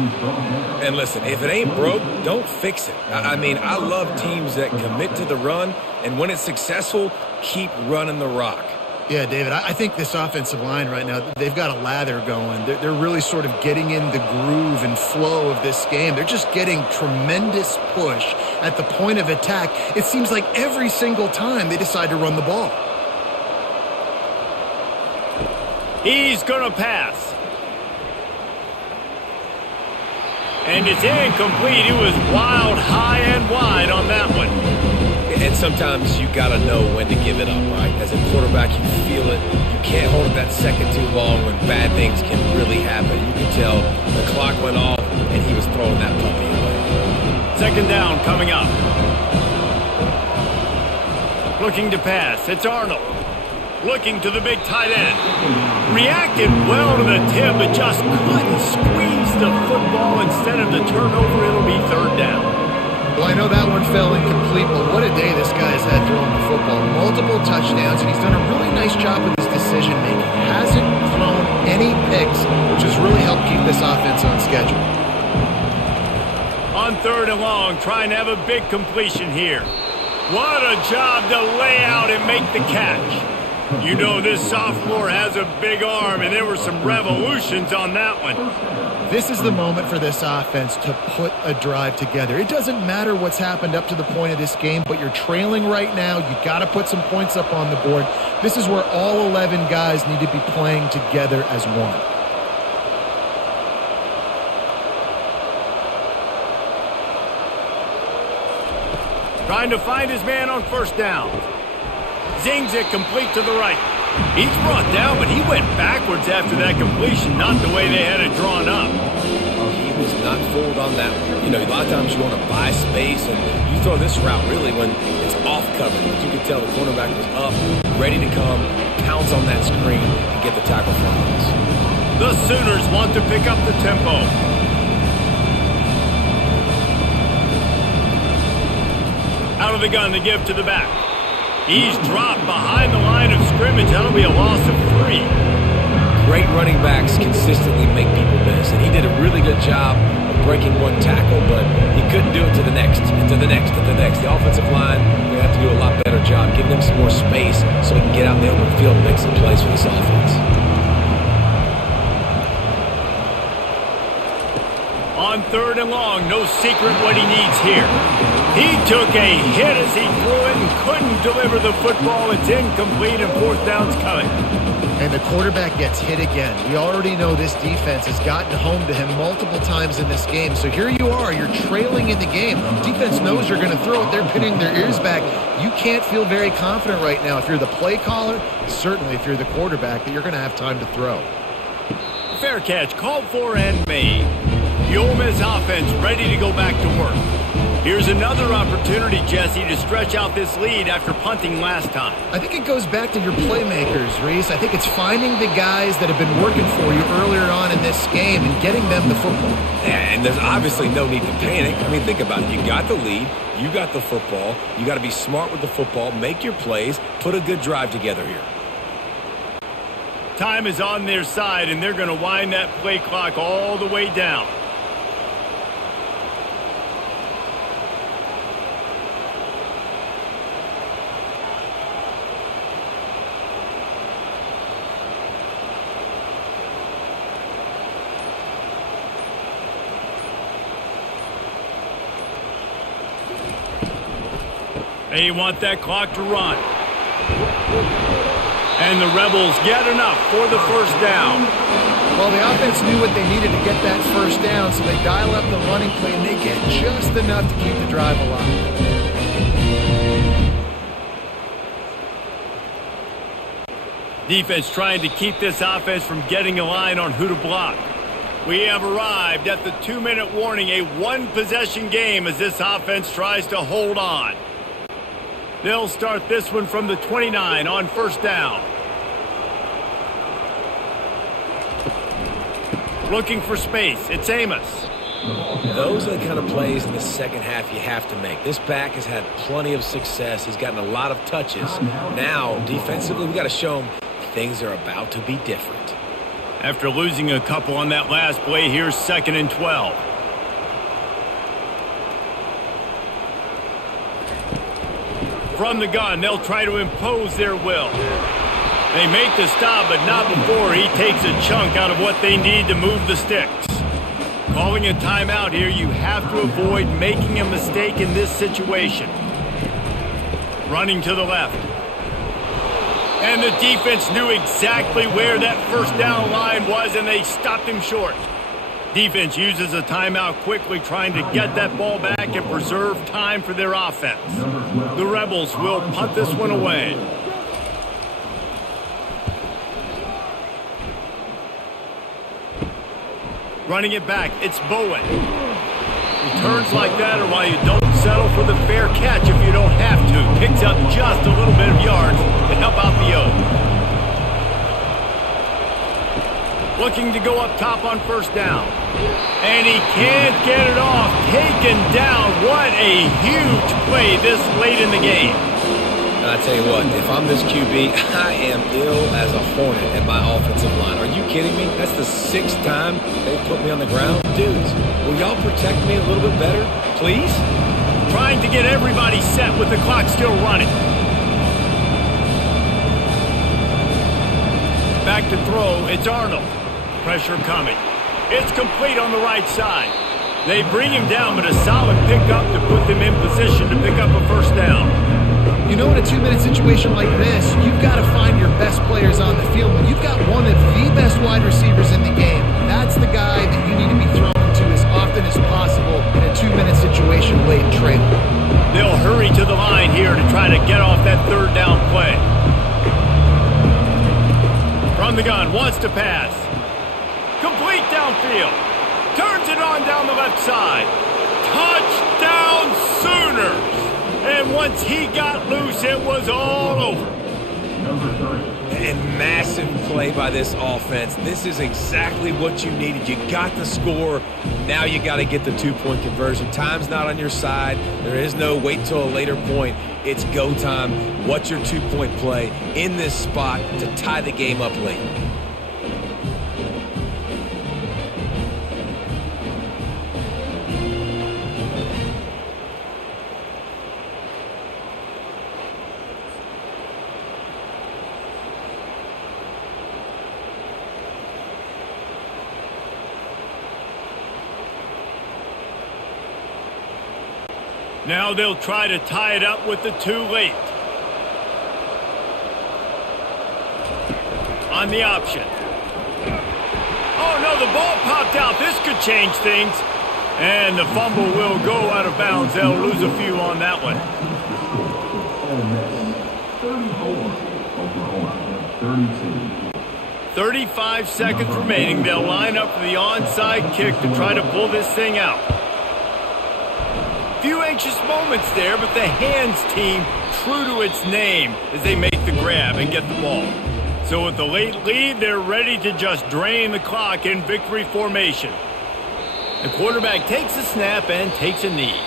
And listen, if it ain't broke, don't fix it. I mean, I love teams that commit to the run, and when it's successful, keep running the rock. Yeah, David, I think this offensive line right now, they've got a lather going. They're really sort of getting in the groove and flow of this game. They're just getting tremendous push at the point of attack. It seems like every single time they decide to run the ball. He's going to pass. And it's incomplete. It was wild, high and wide on that one. And sometimes you got to know when to give it up, right? As a quarterback, you feel it. You can't hold it that second too long when bad things can really happen. You can tell the clock went off and he was throwing that puppy away. 2nd down coming up. Looking to pass. It's Arnold. Looking to the big tight end. Reacted well to the tip, but just couldn't squeeze the football. Instead of the turnover, it'll be 3rd down. Well, I know that one fell incomplete, but what a day this guy has had throwing the football. Multiple touchdowns, and he's done a really nice job with his decision-making. Hasn't thrown any picks, which has really helped keep this offense on schedule. On 3rd and long, trying to have a big completion here. What a job to lay out and make the catch. You know this sophomore has a big arm, and there were some revolutions on that one. This is the moment for this offense to put a drive together. It doesn't matter what's happened up to the point of this game, but you're trailing right now. You've got to put some points up on the board. This is where all 11 guys need to be playing together as one. Trying to find his man on 1st down. Zings it complete to the right. He's brought down, but he went backwards after that completion, not the way they had it drawn up. He was not fooled on that one. You know, a lot of times you want to buy space, and you throw this route really when it's off coverage. As you can tell, the cornerback was up, ready to come, pounce on that screen, and get the tackle for us. The Sooners want to pick up the tempo. Out of the gun to give to the back. He's dropped behind the line of scrimmage. That'll be a loss of 3. Great running backs consistently make people miss, and he did a really good job of breaking one tackle, but he couldn't do it to the next, and to the next, and to the next. The offensive line, they have to do a lot better job, giving them some more space so he can get out in the open field and make some plays for this offense. On 3rd and long, no secret what he needs here. He took a hit as he threw it and couldn't deliver the football. It's incomplete, and 4th down's coming. And the quarterback gets hit again. We already know this defense has gotten home to him multiple times in this game. So here you are. You're trailing in the game. Defense knows you're going to throw it. They're pinning their ears back. You can't feel very confident right now if you're the play caller, certainly if you're the quarterback, that you're going to have time to throw. Fair catch called for and made. The Ole Miss offense ready to go back to work. Here's another opportunity, Jesse, to stretch out this lead after punting last time. I think it goes back to your playmakers, Reese. I think it's finding the guys that have been working for you earlier on in this game and getting them the football. Yeah, and there's obviously no need to panic. I mean, think about it. You got the lead. You got the football. You got to be smart with the football, make your plays, put a good drive together here. Time is on their side, and they're going to wind that play clock all the way down. They want that clock to run. And the Rebels get enough for the first down. Well, the offense knew what they needed to get that first down, so they dial up the running play, and they get just enough to keep the drive alive. Defense trying to keep this offense from getting a line on who to block. We have arrived at the 2-minute warning, a one-possession game as this offense tries to hold on. They'll start this one from the 29 on first down. Looking for space. It's Amos. Those are the kind of plays in the second half you have to make. This back has had plenty of success. He's gotten a lot of touches. Now, defensively, we've got to show him things are about to be different. After losing a couple on that last play, here's 2nd and 12. From the gun, they'll try to impose their will. They make the stop, but not before he takes a chunk out of what they need to move the sticks. Calling a timeout here, you have to avoid making a mistake in this situation. Running to the left. And the defense knew exactly where that first down line was, and they stopped him short. Defense uses a timeout quickly, trying to get that ball back and preserve time for their offense. The Rebels will punt this one away. Running it back, it's Bowen. Returns like that are why you don't settle for the fair catch if you don't have to. Picks up just a little bit of yards to help out the O. Looking to go up top on first down. And he can't get it off. Taken down. What a huge play this late in the game. And I tell you what, if I'm this QB, I am ill as a hornet at my offensive line. Are you kidding me? That's the 6th time they put me on the ground. Dudes, will y'all protect me a little bit better, please? Trying to get everybody set with the clock still running. Back to throw. It's Arnold. Pressure coming. It's complete on the right side. They bring him down, but a solid pickup to put them in position to pick up a first down. You know, in a 2-minute situation like this, you've got to find your best players on the field. When you've got one of the best wide receivers in the game, that's the guy that you need to be thrown to as often as possible in a 2-minute situation late in training. They'll hurry to the line here to try to get off that third down play. From the gun, wants to pass. Complete downfield. Turns it on down the left side. Touchdown Sooners. And once he got loose, it was all over. And massive play by this offense. This is exactly what you needed. You got the score. Now you got to get the 2-point conversion. Time's not on your side. There is no wait till a later point. It's go time. What's your 2-point play in this spot to tie the game up late? Now they'll try to tie it up with the 2 late. On the option. Oh, no, the ball popped out. This could change things. And the fumble will go out of bounds. They'll lose a few on that one. 35 seconds remaining. They'll line up for the onside kick to try to pull this thing out. Few anxious moments there, but the hands team true to its name as they make the grab and get the ball. So with the late lead, they're ready to just drain the clock in victory formation. The quarterback takes a snap and takes a knee.